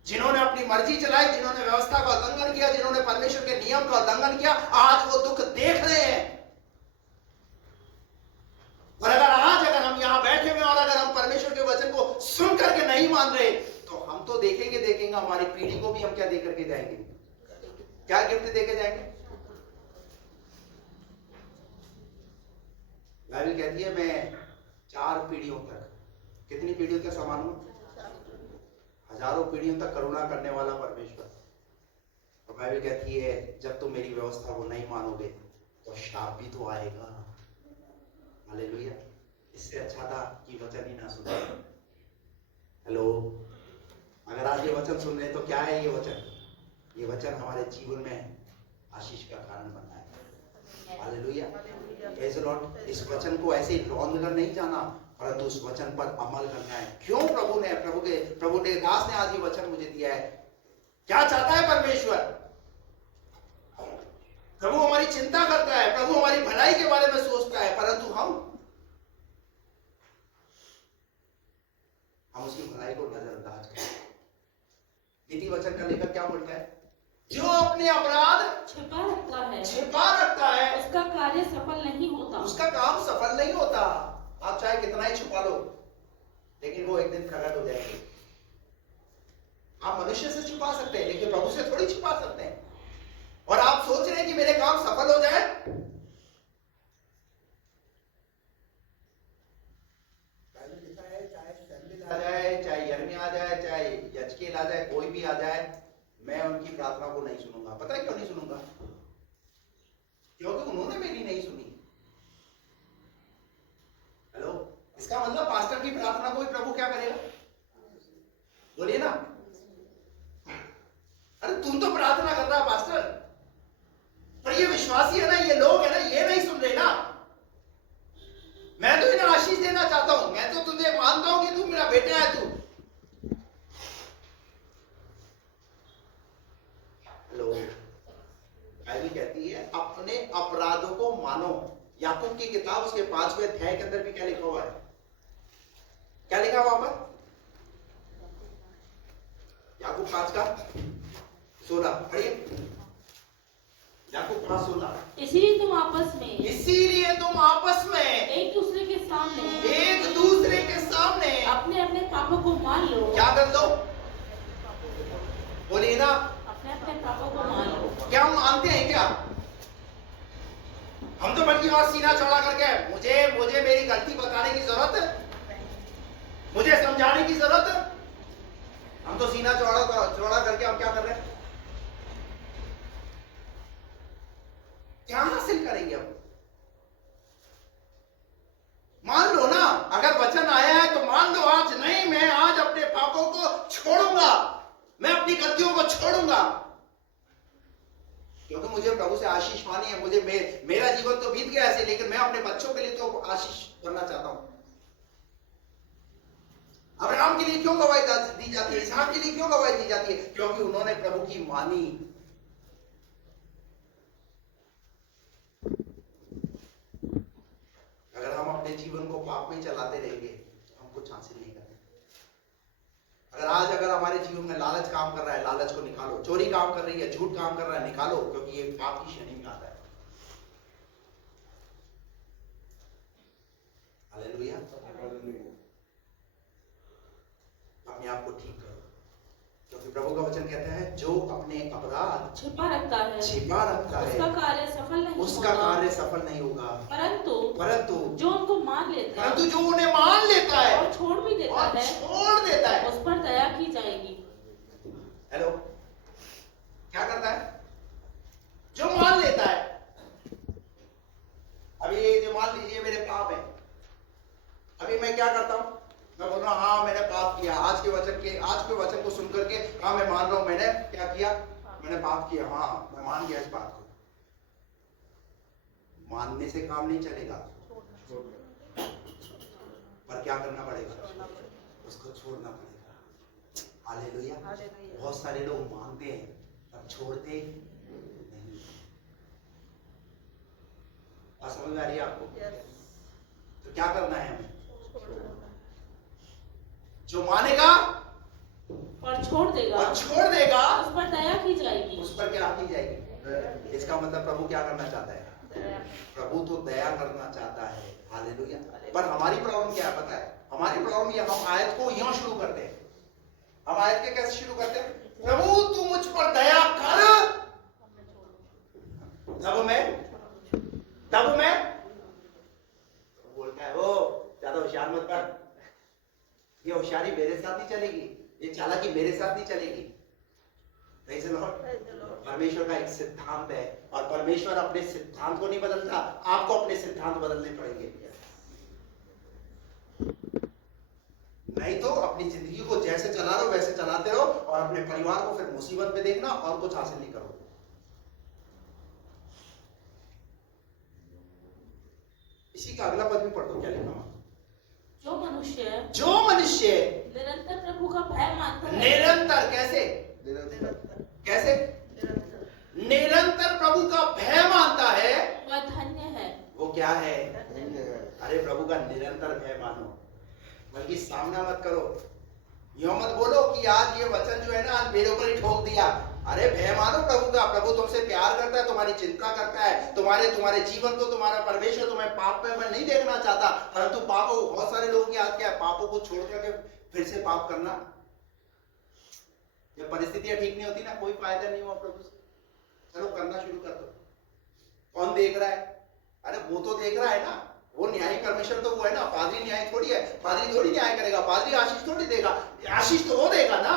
जिन्होंने अपनी मर्जी चलाई, जिन्होंने व्यवस्था का उल्लंघन किया, जिन्होंने परमेश्वर के नियम का उल्लंघन किया, आज वो दुख देख रहे हैं। और अगर हम यहां बैठे हुए और अगर हम परमेश्वर के वचन को सुन करके नहीं मान रहे, तो हम तो देखेंगे हमारी पीढ़ी को भी हम क्या दे करके जाएंगे? क्या गिफ्ट देके जाएंगे? बाइबल कहती है मैं 4 पीढ़ियों तक, कितनी पीढ़ियों तक समान हूं? हजारों पीढ़ियों तक करुणा करने वाला परमेश्वर। और बाइबल कहती है जब तुम मेरी व्यवस्था को नहीं मानोगे तो शाप भी तो आएगा। हालेलुया। इससे अच्छा था कि वचन ही ना सुने। हेलो, अगर आज ये वचन वचन सुन रहे हैं तो क्या है ये वचन? ये वचन हमारे जीवन में आशीष का कारण बनना है। Hallelujah, praise the Lord. इस वचन को ऐसे ही रौंद कर नहीं जाना, परंतु उस वचन पर अमल करना है। क्यों? प्रभु के दास ने आज ये वचन मुझे दिया है। क्या चाहता है परमेश्वर? प्रभु हमारी चिंता करता है, प्रभु हमारी भलाई के बारे में सोचता है, परंतु हम उसकी भलाई को नजरअंदाज करते हैं। नीति वचन का लेखक क्या बोलता है? जो अपने अपराध छिपा रखता है उसका कार्य सफल नहीं होता। उसका काम सफल नहीं होता। आप चाहे कितना ही छुपा लो, लेकिन वो एक दिन प्रकट हो जाएगी। आप मनुष्य से छुपा सकते हैं, लेकिन प्रभु से थोड़ी छुपा सकते हैं। और आप सोच रहे हैं कि मेरे काम सफल हो जाए, आ जाए, चाहे यिर्मयाह आ जाए, चाहे यजकेल आ जाए, कोई भी आ जाए, मैं उनकी प्रार्थना को नहीं सुनूंगा। पता है क्यों नहीं सुनूंगा? क्योंकि उन्होंने मेरी नहीं सुनी। हेलो, इसका मतलब पास्टर की प्रार्थना को प्रभु क्या करेगा? बोलिए ना। अरे तुम तो प्रार्थना कर रहा पास्टर, पर ये विश्वासी है ना, ये लोग है ना, ये नहीं सुन रहे ना। मैं तो इन्हें आशीष देना चाहता हूं, मैं तो तुझे मानता हूं कि तू मेरा बेटा है। तू हेलो, बाइबल कहती है अपने अपराधों को मानो। याकूब की किताब उसके 5वें अध्याय के अंदर भी क्या लिखा हुआ है? क्या लिखा वहां पर? याकूब 5 का 16 पढ़िए। याकूब 5:16। इसीलिए तुम आपस में एक दूसरे के सामने अपने अपने पापों को मान लो। क्या कर दो? बोलिए ना। अपने अपने पापों को मान लो। क्या हम मानते हैं क्या? हम तो मन की बात सीना चौड़ा करके मुझे मेरी गलती बताने की जरूरत है, मुझे समझाने की जरूरत है। हम तो सीना चौड़ा करके हम क्या कर रहे हैं? क्या हासिल करेंगे हम? मान लो ना, अगर वचन आया है तो मान लो। आज नहीं, मैं आज अपने पापों को छोड़ूंगा, मैं अपनी गलतियों को छोड़ूंगा, क्योंकि मुझे प्रभु से आशीष पानी है। मुझे मेरा जीवन तो बीत गया ऐसे, लेकिन मैं अपने बच्चों के लिए तो आशीष करना चाहता हूं। अब्राहम के लिए क्यों गवाही दी जाती है? इसहाक के लिए क्यों गवाही दी जाती है? क्योंकि उन्होंने प्रभु की मानी। अगर हम अपने जीवन को पाप में चलाते रहेंगे, हम कुछ हासिल नहीं करेंगे। अगर हमारे जीवन में लालच काम कर रहा है, लालच को निकालो। चोरी काम कर रही है, झूठ काम कर रहा है, निकालो, क्योंकि ये पाप की श्रेणी में आता है। हालेलुया। अपने आप को ठीक करो, क्योंकि प्रभु का वचन कहता है जो अपने अपराध छिपा रखता है उसका कार्य सफल नहीं होगा। परंतु जो उनको मान लेता है, जो उन्हें मान लेता है और छोड़ भी देता है, उस पर दया की जाएगी। हेलो, क्या करता है? जो मान लेता है। अभी ये जो मान लीजिए मेरे पाप है, अभी मैं क्या करता हूं? मैं बोल रहा हूं हाँ मैंने पाप किया। आज के वचन को सुन करके हाँ मैं मान रहा हूं, मैंने क्या किया? मैंने पाप किया। हाँ मैं मान गया इस बात को। मानने से काम नहीं चलेगा, पर क्या करना पड़ेगा? उसको छोड़ना पड़ेगा। हालेलुया। बहुत सारे लोग मानते हैं पर छोड़ते नहीं। समझ में आ रही है आपको? तो क्या करना है हमें? जो मानेगा और छोड़ देगा उस पर दया की जाएगी। उस पर क्या की जाएगी? इसका मतलब प्रभु क्या करना चाहता है? प्रभु तो दया करना चाहता है। हालेलुया। पर हमारी प्रॉब्लम क्या है पता है? हमारी प्रॉब्लम ये, हम आयत को यूं शुरू करते हैं। हम आयत के कैसे शुरू करते हैं? प्रभु तू मुझ पर दया कर, तब मैं बोलता है वो ज्यादा होशियार मत बन। ये होशियारी मेरे साथ नहीं चलेगी, ये चालाकी मेरे साथ नहीं चलेगी। Praise the Lord. परमेश्वर का एक सिद्धांत है, और परमेश्वर अपने सिद्धांत को नहीं बदलता। आपको अपने सिद्धांत बदलने पड़ेंगे। नहीं तो अपनी जिंदगी को जैसे चला रहे हो वैसे चलाते रहो और अपने परिवार को फिर मुसीबत में देखना और कुछ हासिल नहीं करोगे। इसी का अगला पद भी पढ़ दो, क्या लिखा हुआ? जो मनुष्य निरंतर प्रभु का भय मानता है। निरंतर कैसे? कैसे? निरंतर प्रभु का भय मानता है, वह धन्य है। वो क्या है? अरे प्रभु का निरंतर भय मानो, बल्कि सामना मत करो। यो मत बोलो कि आज ये वचन जो है ना आज मेरे ऊपर ही ठोक दिया। अरे भय मानो प्रभु का। प्रभु तुमसे प्यार करता है, तुम्हारी चिंता करता है, तुम्हारे जीवन को, तुम्हारा परमेश्वर तुम्हें पाप में नहीं देखना चाहता, परंतु पापों, बहुत सारे लोगों की आदत क्या है, पापों को छोड़ करके फिर से पाप करना। जब परिस्थितियां ठीक नहीं होती ना, कोई फायदा नहीं हुआ प्रभु से, चलो करना शुरू कर दो। कौन देख रहा है? अरे वो तो देख रहा है ना, वो न्यायी परमेश्वर तो वो है ना, पादरी न्याय थोड़ी है, पादरी थोड़ी न्याय करेगा, पादरी आशीष थोड़ी देगा, आशीष तो वो देगा ना।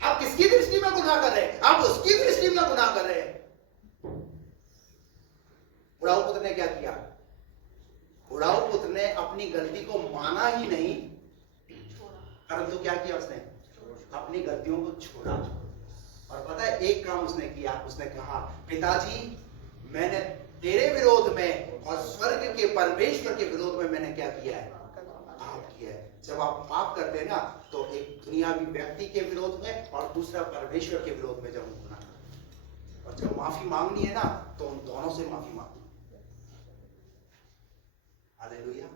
आप किसकी दृष्टि में गुनाह कर रहे हैं? आप उसकी दृष्टि में गुनाह कर रहे हैं। बुढ़ाऊ पुत्र ने क्या किया? बुढ़ाऊ पुत्र ने अपनी गलती को माना ही नहीं, परंतु क्या किया उसने? अपनी गलतियों को छोड़ा। और पता है एक काम उसने किया, उसने कहा पिताजी मैंने तेरे विरोध में और स्वर्ग के परमेश्वर के विरोध में मैंने क्या किया है? पाप किया है। जब आप पाप करते हैं ना तो एक दुनियावी व्यक्ति के विरोध में और दूसरा परमेश्वर के विरोध में जब हम गुनाह करते हैं, और जब माफी मांगनी है ना तो उन दोनों से माफी मांगनी। हालेलुया।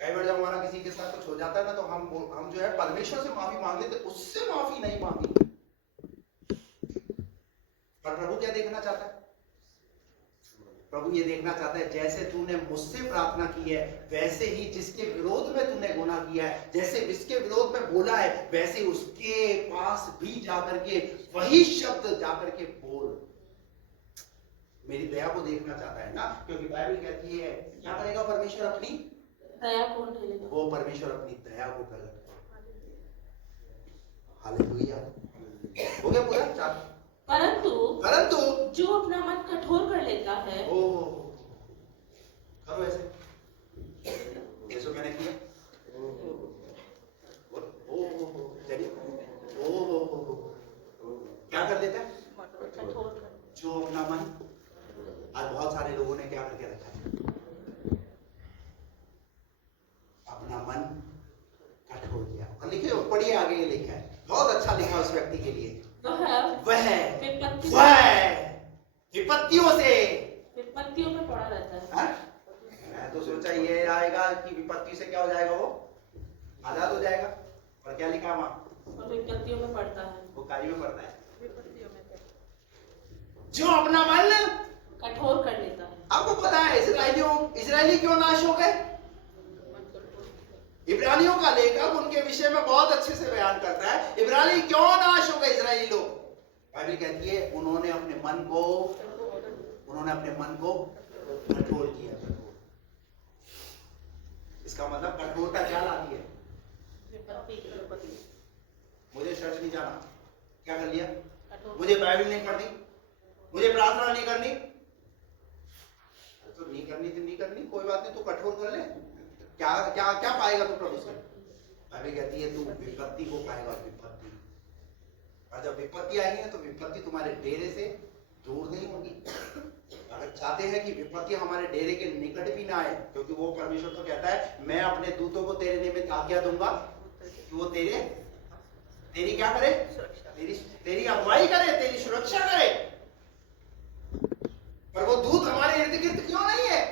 कई बार जब हमारा किसी के साथ कुछ हो जाता है ना तो हम जो है परमेश्वर से माफी मांग लेते, उससे माफी नहीं मांगी। पर प्रभु क्या देखना चाहता है? प्रभु ये देखना चाहता है जैसे तूने मुझसे प्रार्थना की है वैसे ही जिसके विरोध में तूने गुनाह किया है, जैसे जिसके विरोध में बोला है वैसे उसके पास भी जाकर के वही शब्द जाकर के बोल। मेरी दया को देखना चाहता है ना, क्योंकि बाइबल कहती है क्या करेगा परमेश्वर? अपनी दया कौन ढेलेगा? वो परमेश्वर अपनी दया को प्रकट करेगा। हालेलुया। हो गया पूरा? परंतु जो अपना मन कठोर कर लेता है, ओ करो ऐसे जैसे मैंने किया। क्या कर देता है? जो अपना मन, आज बहुत सारे लोगों ने क्या करके रखा है? अपना मन कठोर किया। और लिखे हो, पढ़िए आगे ये लिखा है, बहुत अच्छा लिखा उस व्यक्ति के लिए। वह विपत्तियों में पड़ा रहता है। मैं तो सोचा ये आएगा कि विपत्ति से क्या हो जाएगा, वो आजाद हो जाएगा, और क्या लिखा वहां? और विपत्तियों में पड़ता है, वो कार्य में पड़ता है। जो अपना मन कठोर कर लेता है। आपको पता है इस्राएली क्यों नाश हो गए? इब्रानियों का लेखक उनके विषय में बहुत अच्छे से बयान करता है, इब्रानी क्यों नाश हो गए इस्राएली लोग। बाइबल कहती है उन्होंने अपने मन को कठोर किया। इसका मतलब कठोरता क्या लाती है? मुझे चर्च नहीं जाना, क्या कर लिया? मुझे बाइबल नहीं पढ़नी, मुझे प्रार्थना नहीं करनी, तो नहीं करनी थी नहीं करनी, कोई बात नहीं, तू कठोर कर ले। क्या क्या क्या पाएगा तू प्रभु से? बाइबल कहती है तू विपत्ति को पाएगा, विपत्ति। और जब विपत्ति आएगी ना तो विपत्ति तुम्हारे डेरे से दूर नहीं होगी। अगर चाहते हैं कि विपत्ति हमारे डेरे के निकट भी ना आए, क्योंकि वो परमेश्वर तो कहता है मैं अपने दूतों को तेरे निमित्त आज्ञा दूंगा कि वो तेरी क्या करे? तेरी अगुवाई करे, तेरी सुरक्षा करे। पर वो दूत हमारे इर्द गिर्द क्यों नहीं है?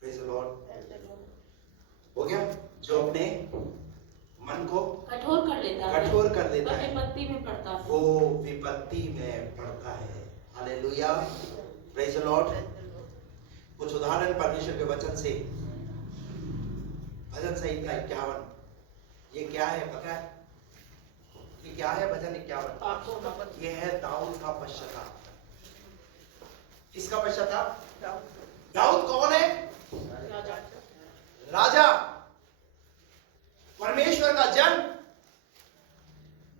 Praise the Lord. हो गया? जो अपने मन को कठोर कर लेता है, विपत्ति में पड़ता है, वो विपत्ति में पड़ता है। Hallelujah, praise the Lord. कुछ उदाहरण परमेश्वर के वचन से, भजन संहिता 51। ये क्या है पता है? ये क्या है भजन 51? ये है दाऊद का पश्चाताप। किसका पश्चाताप? दाऊद कौन है? राजा, परमेश्वर का जन।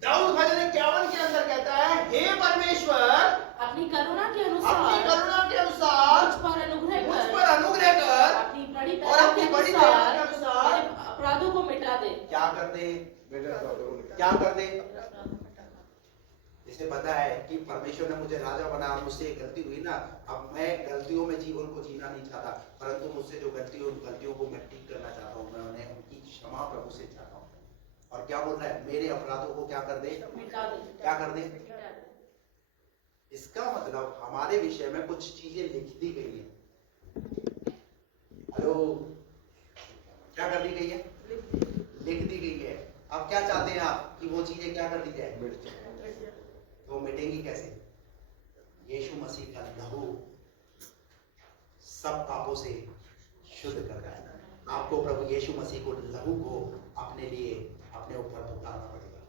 दाऊद भजन 51 के अंदर कहता है हे परमेश्वर अपनी करुणा के अनुसार क्या कर दे? जिसे पता है कि परमेश्वर ने मुझे राजा बनाया, मुझसे गलती हुई ना, अब मैं गलतियों में जीवन को जीना नहीं चाहता, परंतु मुझसे जो गलती हुई उन गलतियों को मैं ठीक करना चाहता हूँ, मैं उन्हें उनकी क्षमा प्रभु से चाहता हूँ। और क्या बोल रहा है? मेरे अपराधों को क्या कर दे? क्या कर दे? इसका मतलब हमारे विषय में कुछ चीजें लिख दी गई है। हेलो, क्या कर दी गई है? लिख दी गई है। अब क्या चाहते हैं आप कि वो चीजें क्या कर दी जाए? तो मिटेंगी कैसे? यीशु मसीह का लहू सब पापों से शुद्ध करता है। आपको प्रभु यीशु मसीह को लहू को अपने लिए अपने ऊपर उतारना पड़ेगा।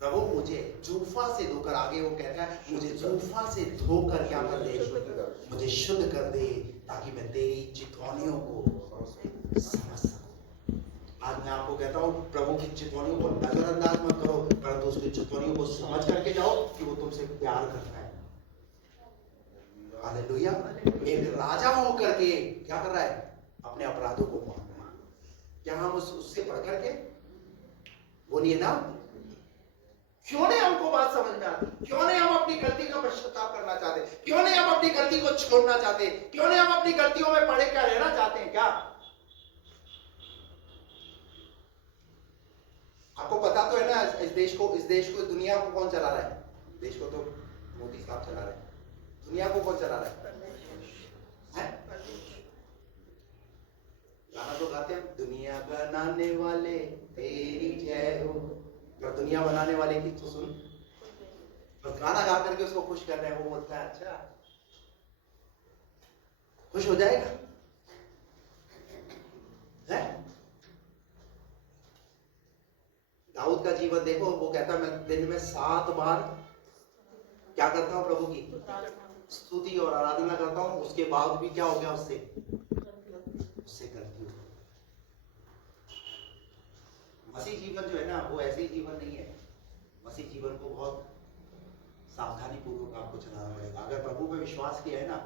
प्रभु मुझे जूफा से धोकर, आगे वो कहता है मुझे जूफा से धोकर क्या कर दे? मुझे शुद्ध कर दे, ताकि मैं तेरी चितौनियों को समझ सकूं। आज मैं आपको कहता हूं, प्रभु की चितौनियों को नजरअंदाज मत करो, परंतु उसकी चितौनियों को समझ करके जाओ कि वो तुमसे प्यार करता है। हालेलुया। एक राजा होकर के क्या कर रहा है? अपने अपराधों को मान रहा है। क्या हम उससे बढ़ करके? बोलिए ना, क्यों नहीं हमको बात समझ में आती? क्यों नहीं हम अपनी गलती का पश्चाताप करना चाहते? क्यों नहीं हम अपनी गलती को छोड़ना चाहते? क्यों नहीं हम अपनी गलतियों में पड़े क्या रहना चाहते हैं? क्या आपको पता तो है ना, इस देश को, दुनिया को कौन चला रहा है? देश को तो मोदी साहब चला रहे हैं, दुनिया को कौन चला रहा है? गाना तो गाते हैं, दुनिया बनाने वाले तेरी जय हो, पर दुनिया बनाने वाले की तो सुन, बस गाना गा करके उसको खुश कर रहे हैं। वो बोलता है अच्छा, खुश हो जाएगा है? दाऊद का जीवन देखो, वो कहता मैं दिन में 7 बार क्या करता हूं? प्रभु की स्तुति और आराधना करता हूं। उसके बाद भी क्या हो गया? उससे गलती हो। मसीह जीवन जो है ना, वो ऐसे ही जीवन नहीं है। मसीह जीवन को बहुत सावधानी पूर्वक आपको चलाना पड़ेगा। अगर प्रभु पे विश्वास किया है ना,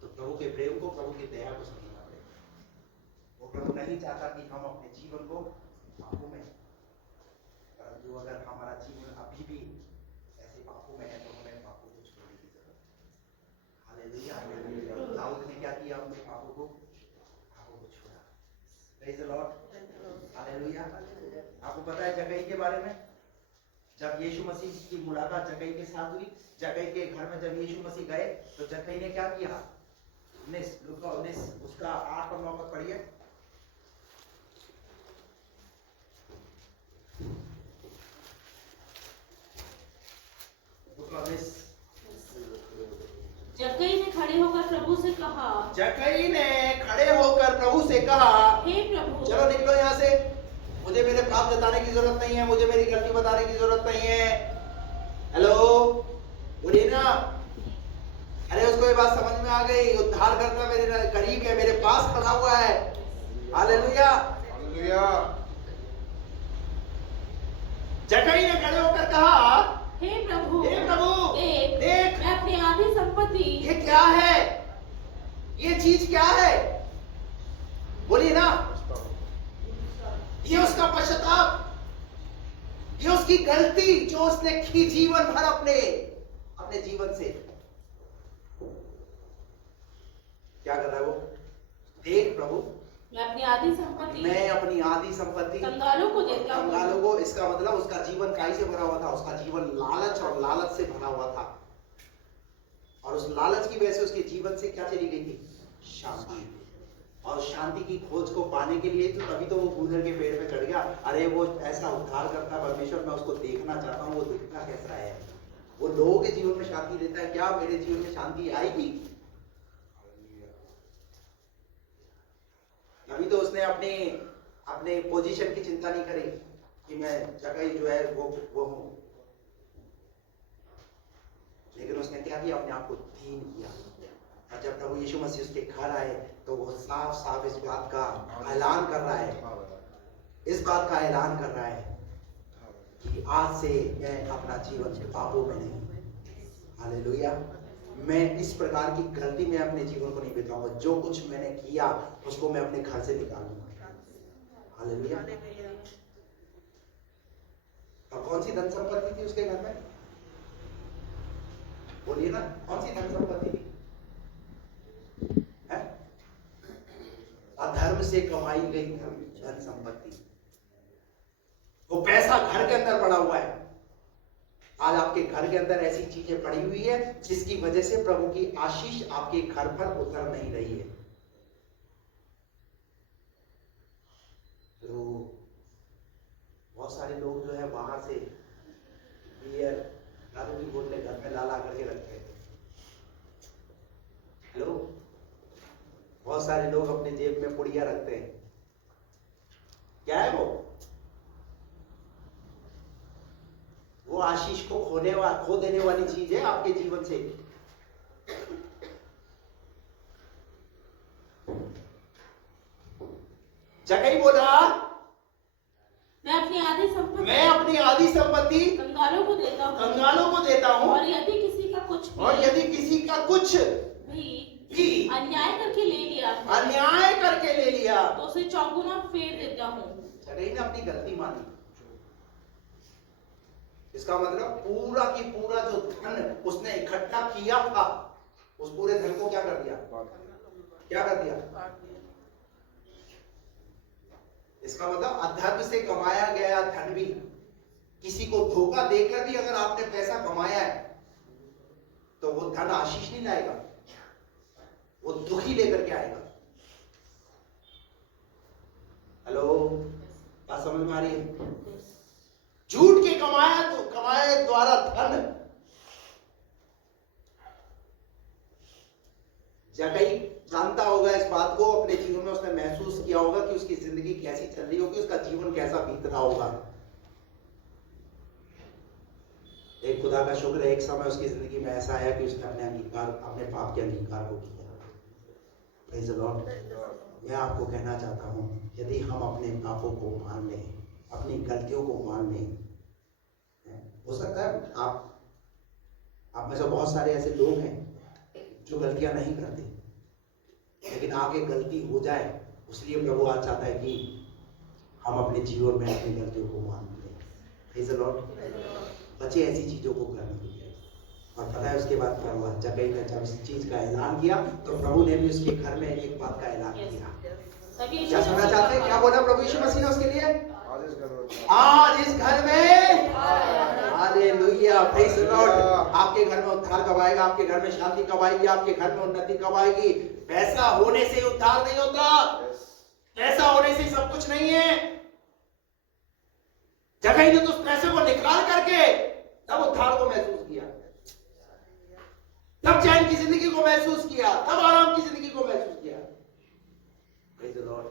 तो प्रभु के प्रेम को, प्रभु की दया को समझना पड़ेगा। वो प्रभु नहीं चाहता कि हम अपने जीवन को पापों में, परंतु अगर हमारा जीवन अभी भी ऐसे पापों में है तो हमें पापों को छोड़ने की जरूरत है। हालेलुया। दाऊद ने क्या किया? अपने पापों को छोड़ा। Praise the Lord. हालेलुया। आपको पता है जक्कई के बारे में? जब यीशु मसीह की मुलाकात जक्कई के साथ हुई, जक्कई के घर में जब यीशु मसीह गए, तो जक्कई ने क्या किया? 19 उसका 8 और 9 पद पढ़िए। जक्कई ने खड़े होकर प्रभु से कहा, जक्कई ने खड़े होकर प्रभु से कहा, हे प्रभु, चलो निकलो यहाँ से, मुझे मेरे पाप जताने की जरूरत नहीं है, मुझे मेरी गलती बताने की जरूरत नहीं है। हेलो, बोलिए ना। अरे उसको ये बात समझ में आ गई, उद्धार करता मेरे करीब है, मेरे पास खड़ा हुआ है। हालेलुया। जक्कई ने खड़े होकर कहा, हे प्रभु, देख मैं अपनी आधी संपत्ति। ये क्या है? ये चीज क्या है? बोलिए ना। ये उसका पश्चाताप, ये उसकी गलती जो उसने की जीवन भर अपने जीवन से। क्या कर रहा है वो? देख प्रभु, मैं अपनी आधी संपत्ति कंगालों को देता हूं। कंगालों को, इसका मतलब उसका जीवन काई से भरा हुआ था? उसका जीवन लालच से भरा हुआ था, और उस लालच की वजह से उसके जीवन से क्या चली गई थी? शांति। और शांति की खोज को पाने के लिए तो तभी तो वो गूलर के पेड़ पे चढ़ गया। अरे वो ऐसा उद्धार करता परमेश्वर, मैं उसको देखना चाहता हूँ, वो दिखता कैसा है, वो लोगों के जीवन में शांति देता है। क्या मेरे जीवन में शांति आएगी? अभी तो उसने अपने पोजीशन की चिंता नहीं करी कि मैं जक्कई जो है वो हूं, लेकिन उसने क्या किया? अपने आप को दीन किया। और जब प्रभु यीशु मसीह उसके घर आए, तो वो साफ साफ इस बात का ऐलान कर रहा है, कि आज से मैं अपना जीवन पापों में नहीं। हालेलुया। मैं इस प्रकार की गलती में अपने जीवन को नहीं बिताऊंगा। जो कुछ मैंने किया उसको मैं अपने घर से निकालूंगा। हालेलुया। और कौन सी धन संपत्ति थी उसके घर में? बोलिए ना, कौन सी धन संपत्ति थी? है? अधर्म से कमाई गई धन संपत्ति। वो पैसा घर के अंदर पड़ा हुआ है। आज आपके घर के अंदर ऐसी चीजें पड़ी हुई है जिसकी वजह से प्रभु की आशीष आपके घर पर उतर नहीं रही है। तो बहुत सारे लोग जो है बाहर से बियर दारू की बोतलें घर में ला करके रखते हैं। हेलो, बहुत सारे लोग अपने जेब में पुड़िया रखते हैं। क्या है वो आशीष को खो देने वाली चीज है आपके जीवन से। जगह बोला, मैं अपनी आधी संपत्ति कंगालों को देता हूँ और यदि किसी का कुछ भी अन्याय करके ले लिया तो उसे चौगुना फेर देता हूँ। जगह ने अपनी गलती मानी। इसका मतलब पूरा की पूरा जो धन उसने इकट्ठा किया था, उस पूरे धन को क्या कर दिया? इसका मतलब अधर्म से कमाया गया धन भी, किसी को धोखा देकर भी अगर आपने पैसा कमाया है तो वो धन आशीष नहीं लाएगा, वो दुखी लेकर के आएगा। हेलो, बात समझ में आ रही है? झूठ के कमाए द्वारा धन। जगह जानता होगा इस बात को, अपने जीवन में उसने महसूस किया होगा कि उसकी जिंदगी कैसी चल रही होगी, उसका जीवन कैसा बीत रहा होगा। एक खुदा का शुक्र है, एक समय उसकी जिंदगी में ऐसा आया कि उसने अपने पाप के अंगीकार को किया। Praise the Lord. मैं आपको कहना चाहता हूं, यदि हम अपने पापों को मान लें, अपनी गलतियों को मान लें, हो सकता है आप में से बहुत सारे ऐसे लोग हैं जो गलतियां नहीं करते, लेकिन आगे गलती हो जाए, इसलिए प्रभु आज चाहता है कि हम अपने जीवन में अपनी गलतियों को मान लें। Praise the Lord. बचे ऐसी चीजों को करने के लिए। और पता है उसके बाद क्या हुआ? जगह ने जब इस चीज का ऐलान किया तो प्रभु ने भी उसके घर में एक बात का ऐलान किया। क्या सुनना चाहते हैं? क्या बोला प्रभु यीशु मसीह ने उसके लिए? आज इस घर में, हालेलुया, प्रेज़ द लॉर्ड। आपके घर में उद्धार कब आएगा? आपके घर में शांति कब आएगी? आपके घर में उन्नति कब आएगी? पैसा होने से उद्धार नहीं होता, पैसा होने से सब कुछ नहीं है। जगह ने तो उस पैसे को निकाल करके तब उद्धार को महसूस किया, तब चैन की जिंदगी को महसूस किया, तब आराम की जिंदगी को महसूस किया। Praise the Lord.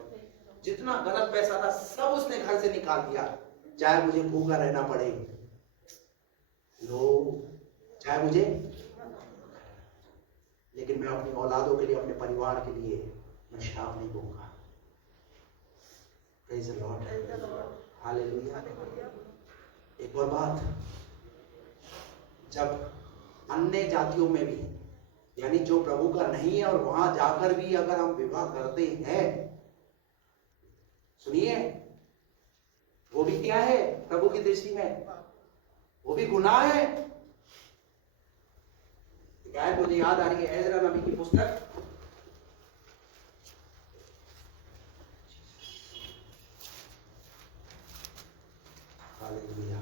जितना गलत पैसा था सब उसने घर से निकाल दिया, चाहे मुझे भूखा रहना पड़े, चाहे मुझे, लेकिन मैं अपनी औलादों के लिए, अपने परिवार के लिए मैं श्राप नहीं दूंगा। Praise the Lord, hallelujah. एक और बात, जब अन्य जातियों में भी, यानी जो प्रभु का नहीं है, और वहां जाकर भी अगर हम विवाह करते हैं, सुनिए, वो भी क्या है प्रभु की दृष्टि में? वो भी गुनाह है। आयत मुझे याद आ रही है, एजरा नबी की पुस्तक, हालेलुया,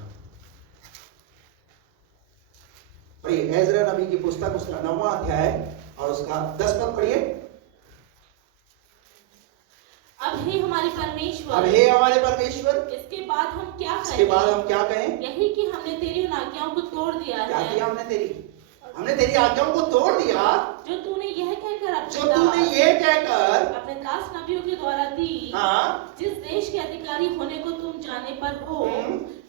पढ़िए एजरा नबी की पुस्तक, उसका 9वां अध्याय और उसका 10 पद पढ़िए। अब हे हमारे परमेश्वर, इसके बाद हम क्या कहें? यही कि हमने तेरी आज्ञाओं को तोड़ दिया है। क्या किया हमने तेरी आज्ञाओं को तोड़ दिया, जो तूने यह कहकर अपने दास नबियों के द्वारा दी। हाँ, जिस देश के अधिकारी होने को तुम जाने पर हो,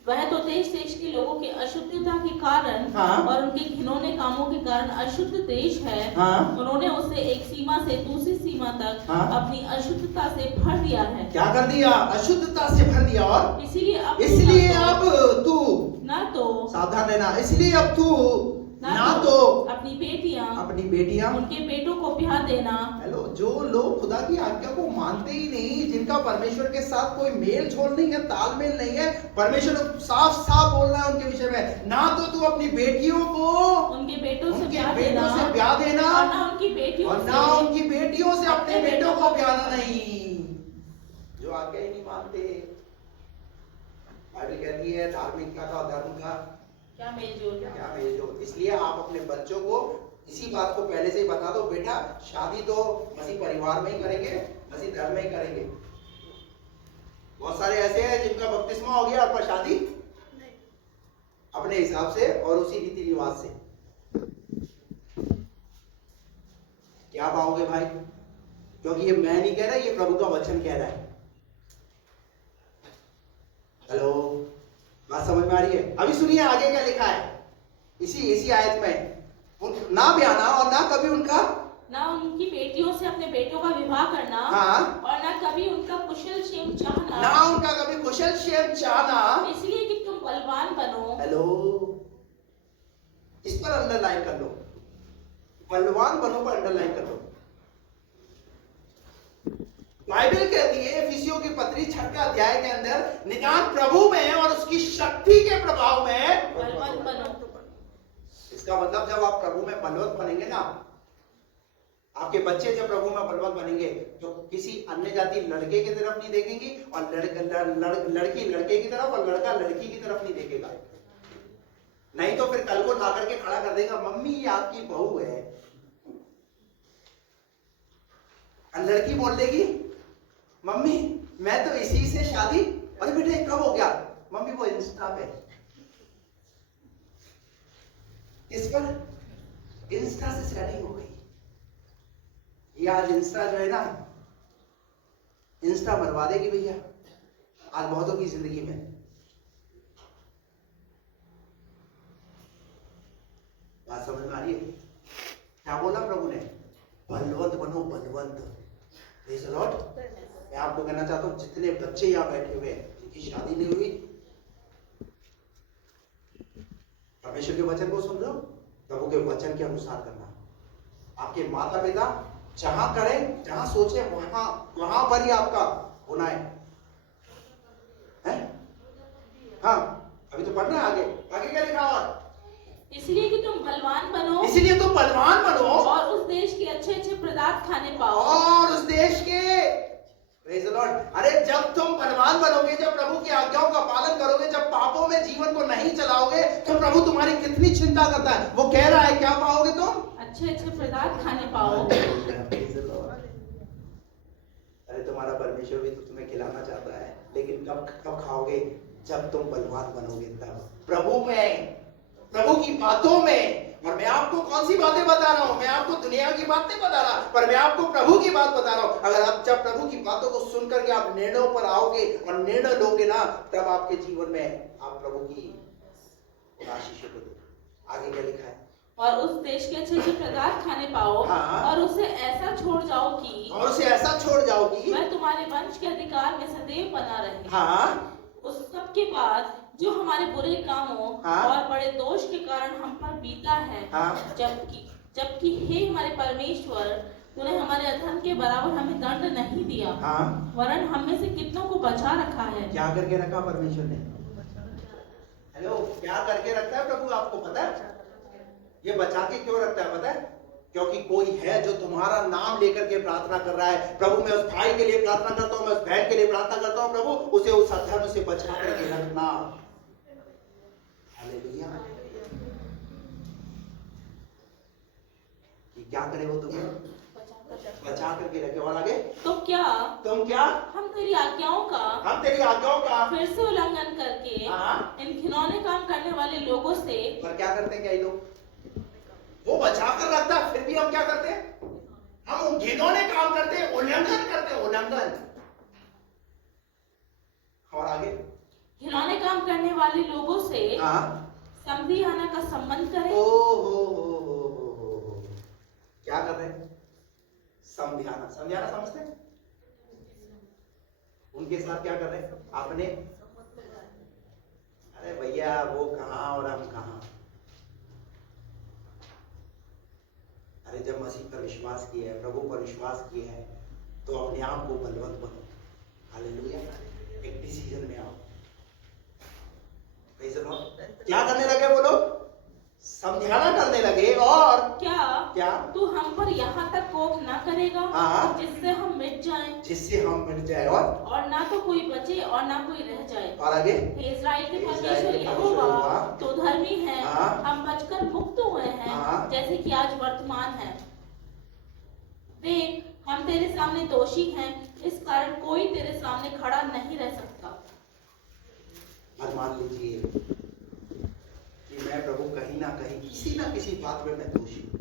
वह तो देश के लोगों की अशुद्धता के कारण, हाँ, और उनके घिनौने कामों के कारण अशुद्ध देश है। हाँ, उन्होंने उसे एक सीमा से दूसरी सीमा तक, हाँ, अपनी अशुद्धता से भर दिया है। क्या कर दिया? अशुद्धता से भर दिया। और इसलिए अब तू न तो, सावधान रहना, इसलिए अब तू ना तो अपनी बेटियां उनके बेटों को ब्याह देना। हेलो, जो लोग खुदा की आज्ञा को मानते ही नहीं, जिनका परमेश्वर के साथ कोई मेल झोल नहीं है, तालमेल नहीं है, परमेश्वर साफ साफ बोल रहा है उनके विषय में, ना तो तू अपनी बेटियों को उनके बेटों से ब्याह देना और ना उनकी बेटियों से अपने बेटों को ब्याहना नहीं। जो आज्ञा ही नहीं मानते। बाइबल कहती है धार्मिकता का धर्म का क्या मेलजोल। इसलिए आप अपने बच्चों को इसी बात को पहले से ही बता दो, बेटा शादी तो मसीह परिवार में ही करेंगे, मसीह धर्म में ही करेंगे। बहुत सारे ऐसे हैं जिनका बपतिस्मा हो गया पर शादी अपने हिसाब से और उसी रीति रिवाज से। क्या पाओगे भाई? क्योंकि ये मैं नहीं कह रहा, ये प्रभु का वचन कह रहा है। हेलो, बात समझ में आ रही है? अभी सुनिए आगे क्या लिखा है इसी आयत में। ना ब्याहना और ना कभी उनकी बेटियों से अपने बेटों का विवाह करना। हाँ। और ना कभी उनका कुशल क्षेम चाहना। इसलिए कि तुम बलवान बनो। हेलो, इस पर अंडरलाइन कर लो, बलवान बनो पर अंडरलाइन कर लो। बाइबल कहती है इफिसियों की पत्री 6 अध्याय के अंदर, निदान प्रभु में और उसकी शक्ति के प्रभाव में बलवान बनो। इसका मतलब जब आप प्रभु में बलवंत बनेंगे ना, आपके बच्चे जब प्रभु में बलवंत बनेंगे तो किसी अन्य जाति लड़के की तरफ नहीं देखेंगी और लड़की लड़के की तरफ और लड़का लड़की की तरफ नहीं देखेगा। नहीं तो फिर कल को ला करके खड़ा कर देगा, मम्मी ये आपकी बहू है। और लड़की बोल देगी, मम्मी मैं तो इसी से शादी, अरे बेटे कब हो गया? मम्मी वो इंस्टा पे। इस पर इंस्टा से सेटिंग हो गई। ये आज इंस्टा जो है ना, इंस्टा बर्बाद देगी भैया आज बहुतों की जिंदगी में। बात समझ में आ रही है? क्या बोला प्रभु ने? बलवंत बनो, बलवंत। Praise the Lord. मैं आपको कहना चाहता हूं, जितने बच्चे यहाँ बैठे हुए हैं जिनकी शादी नहीं हुई, परमेश्वर के वचन को सुन लो, प्रभु के वचन के अनुसार करना। आपके माता पिता जहां करें, जहां सोचे, वहां पर ही आपका होना है? हाँ, अभी तो पढ़ना है आगे क्या लिखा और? इसलिए कि तुम बलवान बनो और उस देश के अच्छे अच्छे पदार्थ खाने पाओ। और उस देश के, प्रेज़ द लॉर्ड। अरे जब तुम बलवान बनोगे, जब प्रभु की आज्ञाओं का पालन करोगे, जब पापों में जीवन को नहीं चलाओगे, तो प्रभु तुम्हारी कितनी चिंता करता है। वो कह रहा है क्या पाओगे तुम? अच्छे अच्छे पदार्थ खाने पाओ। अरे तुम्हारा परमेश्वर भी तो तुम्हें खिलाना चाहता है, लेकिन कब खाओगे? जब तुम बलवान बनोगे तब, प्रभु में, प्रभु की बातों में। और मैं आपको कौन सी बातें बता रहा हूं? मैं आपको दुनिया की बात नहीं बता रहा, पर मैं आपको प्रभु की बात बता रहा हूं। अगर आप जब प्रभु की बातों को सुन करके आप निर्णयों पर आओगे और निर्णय लोगे ना, तब आपके जीवन में आप प्रभु की आशीषों को दो। आगे क्या लिखा है? और उस देश के अच्छे अच्छे पदार्थ खाने पाओ। हाँ। और उसे ऐसा छोड़ जाओ कि वह तुम्हारे वंश के अधिकार में सदैव बना रहे। हाँ। उस सब के बाद जो हमारे बुरे कामों और बड़े दोष के कारण हम पर बीता है। हाँ। जबकि हे हमारे परमेश्वर, तूने हमारे अधर्म के बराबर हमें दंड नहीं दिया। हाँ। वरन हम में से कितनों को बचा रखा है। क्या करके रखा परमेश्वर ने? हेलो, क्या करके रखता है प्रभु? आपको पता है ये बचा के क्यों रखता है? पता है? क्योंकि कोई है जो तुम्हारा नाम लेकर के प्रार्थना कर रहा है। प्रभु मैं उस भाई के लिए प्रार्थना करता हूं, मैं उस बहन के लिए प्रार्थना करता हूं, प्रभु उसे उस अधर्म से बचा करके रखना। हालेलुया। क्या करे वो तुम्हें? बचा करके रखे। और आगे तुम क्या हम तेरी आज्ञाओं का फिर से उल्लंघन करके इन घिनौने काम करने वाले लोगों से। पर क्या करते हैं क्या ये लोग? वो बचा कर रखता है, फिर भी हम क्या करते हैं? हम घिनौने काम करते हैं, उल्लंघन करते हैं, उल्लंघन। और आगे घिनौने काम करने वाले लोगों से समधियाना का संबंध करें। क्या कर रहे हैं? समधियाना समझते हैं? उनके साथ क्या कर रहे हैं? आपने, अरे भैया वो कहां और हम कहां। अरे जब मसीह पर विश्वास किया है, प्रभु पर विश्वास किया है, तो अपने आप को बलवंत बनो। हालेलुया। एक डिसीजन में आओ। क्या करने लगे वो लोग? समझाना करने लगे। और क्या तू हम पर यहाँ तक कोप ना करेगा हाँ, जिससे हम मिट जाएं, जिससे हम मिट जाए और ना तो कोई बचे और ना कोई रह जाए। और आगे हे इस्राएल के परमेश्वर यहोवा, तो धर्मी है, हाँ, हम बचकर मुक्त हुए हैं, हाँ, जैसे कि आज वर्तमान है। देख, हम तेरे सामने दोषी हैं, इस कारण कोई तेरे सामने खड़ा नहीं रह सकता। और मान लीजिए कि मैं प्रभु कहीं ना कहीं किसी ना किसी बात में मैं दोषी हूं,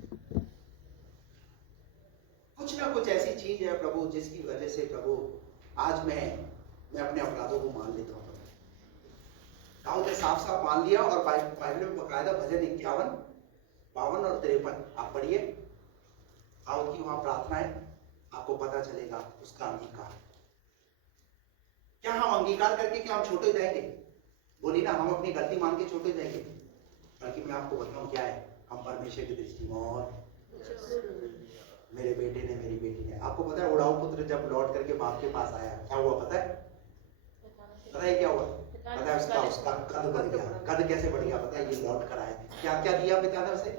कुछ ना कुछ ऐसी चीज है प्रभु जिसकी वजह से प्रभु आज मैं अपने अपराधों को मान लेता हूं। दाऊद ने साफ साफ मान लिया, और बाइबल में बकायदा भजन 51, 52 और 53 आप पढ़िए। दाऊद की वहां प्रार्थना है, आपको पता चलेगा उसका अंगीकार। क्या हम अंगीकार करके क्या हम छोटे जाएंगे? बोली ना, हम अपनी गलती मान के छोटे जाएंगे। बल्कि मैं आपको बताऊं क्या है, हम परमेश्वर की दृष्टि में और मेरे बेटे ने, मेरी बेटी ने, आपको पता है उड़ाऊ पुत्र जब लौट करके बाप के पास आया, क्या हुआ पता है? पता है क्या हुआ? पता है उसका कद बढ़ गया। कद कैसे बढ़ गया पता है? ये लौट कर आया, क्या क्या दिया पिता ने उसे?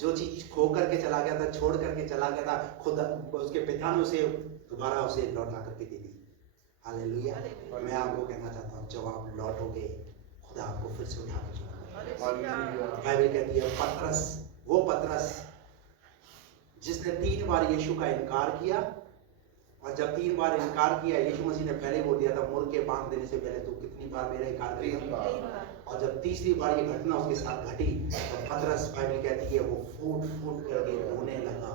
जो चीज खो करके चला गया था, छोड़ करके चला गया था, खुद उसके पिता ने उसे दोबारा उसे लौटा करके दे दी। हालेलुया। मैं आपको कहना चाहता हूँ, जब आप लौटोगे खुदा आपको फिर से उठा के चलाएगा। बाइबल कहती है पतरस, वो पतरस जिसने 3 बार यीशु का इनकार किया, और जब 3 बार इनकार किया, यीशु मसीह ने पहले बोल दिया था, मुर्गे बांध देने से पहले तू कितनी बार मेरा इनकार करेगा? और जब तीसरी बार ये घटना उसके साथ घटी, तो पतरस, बाइबल कहती है, वो फूट फूट करके रोने लगा।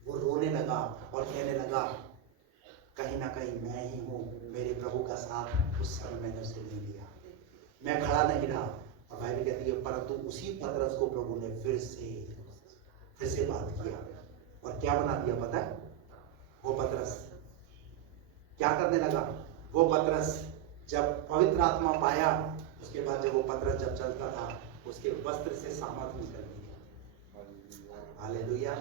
वो रोने लगा और कहने लगा, कहीं ना कहीं मैं ही हूँ, मेरे प्रभु का साथ उस समय मैंने उसे नहीं लिया, मैं खड़ा नहीं रहा। और बाइबल कहती है, परंतु उसी पतरस को प्रभु ने फिर से बात किया, और क्या बना दिया पता है? वो पतरस क्या करने लगा? वो पतरस जब पवित्र आत्मा पाया, उसके बाद जब वो पतरस जब चलता था, उसके वस्त्र से सामर्थ निकलती थी। हालेलुया।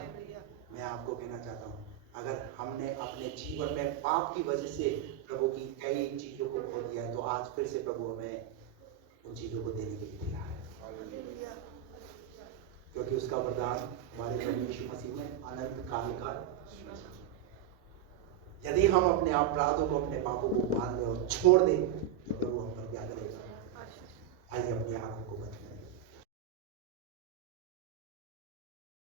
मैं आपको कहना चाहता हूँ, अगर हमने अपने जीवन में पाप की वजह से प्रभु की कई चीजों को खो दिया है, तो आज फिर से प्रभु हमें उन चीजों को देने के लिए तैयार है, क्योंकि उसका वरदान हमारे प्रभु यीशु मसीह में अनंत काल का। यदि हम अपने अपराधों को, अपने पापों को मान लें और छोड़ दें, तो प्रभु हम पर क्या करेगा? आइए अपनी आंखों को बंद करें।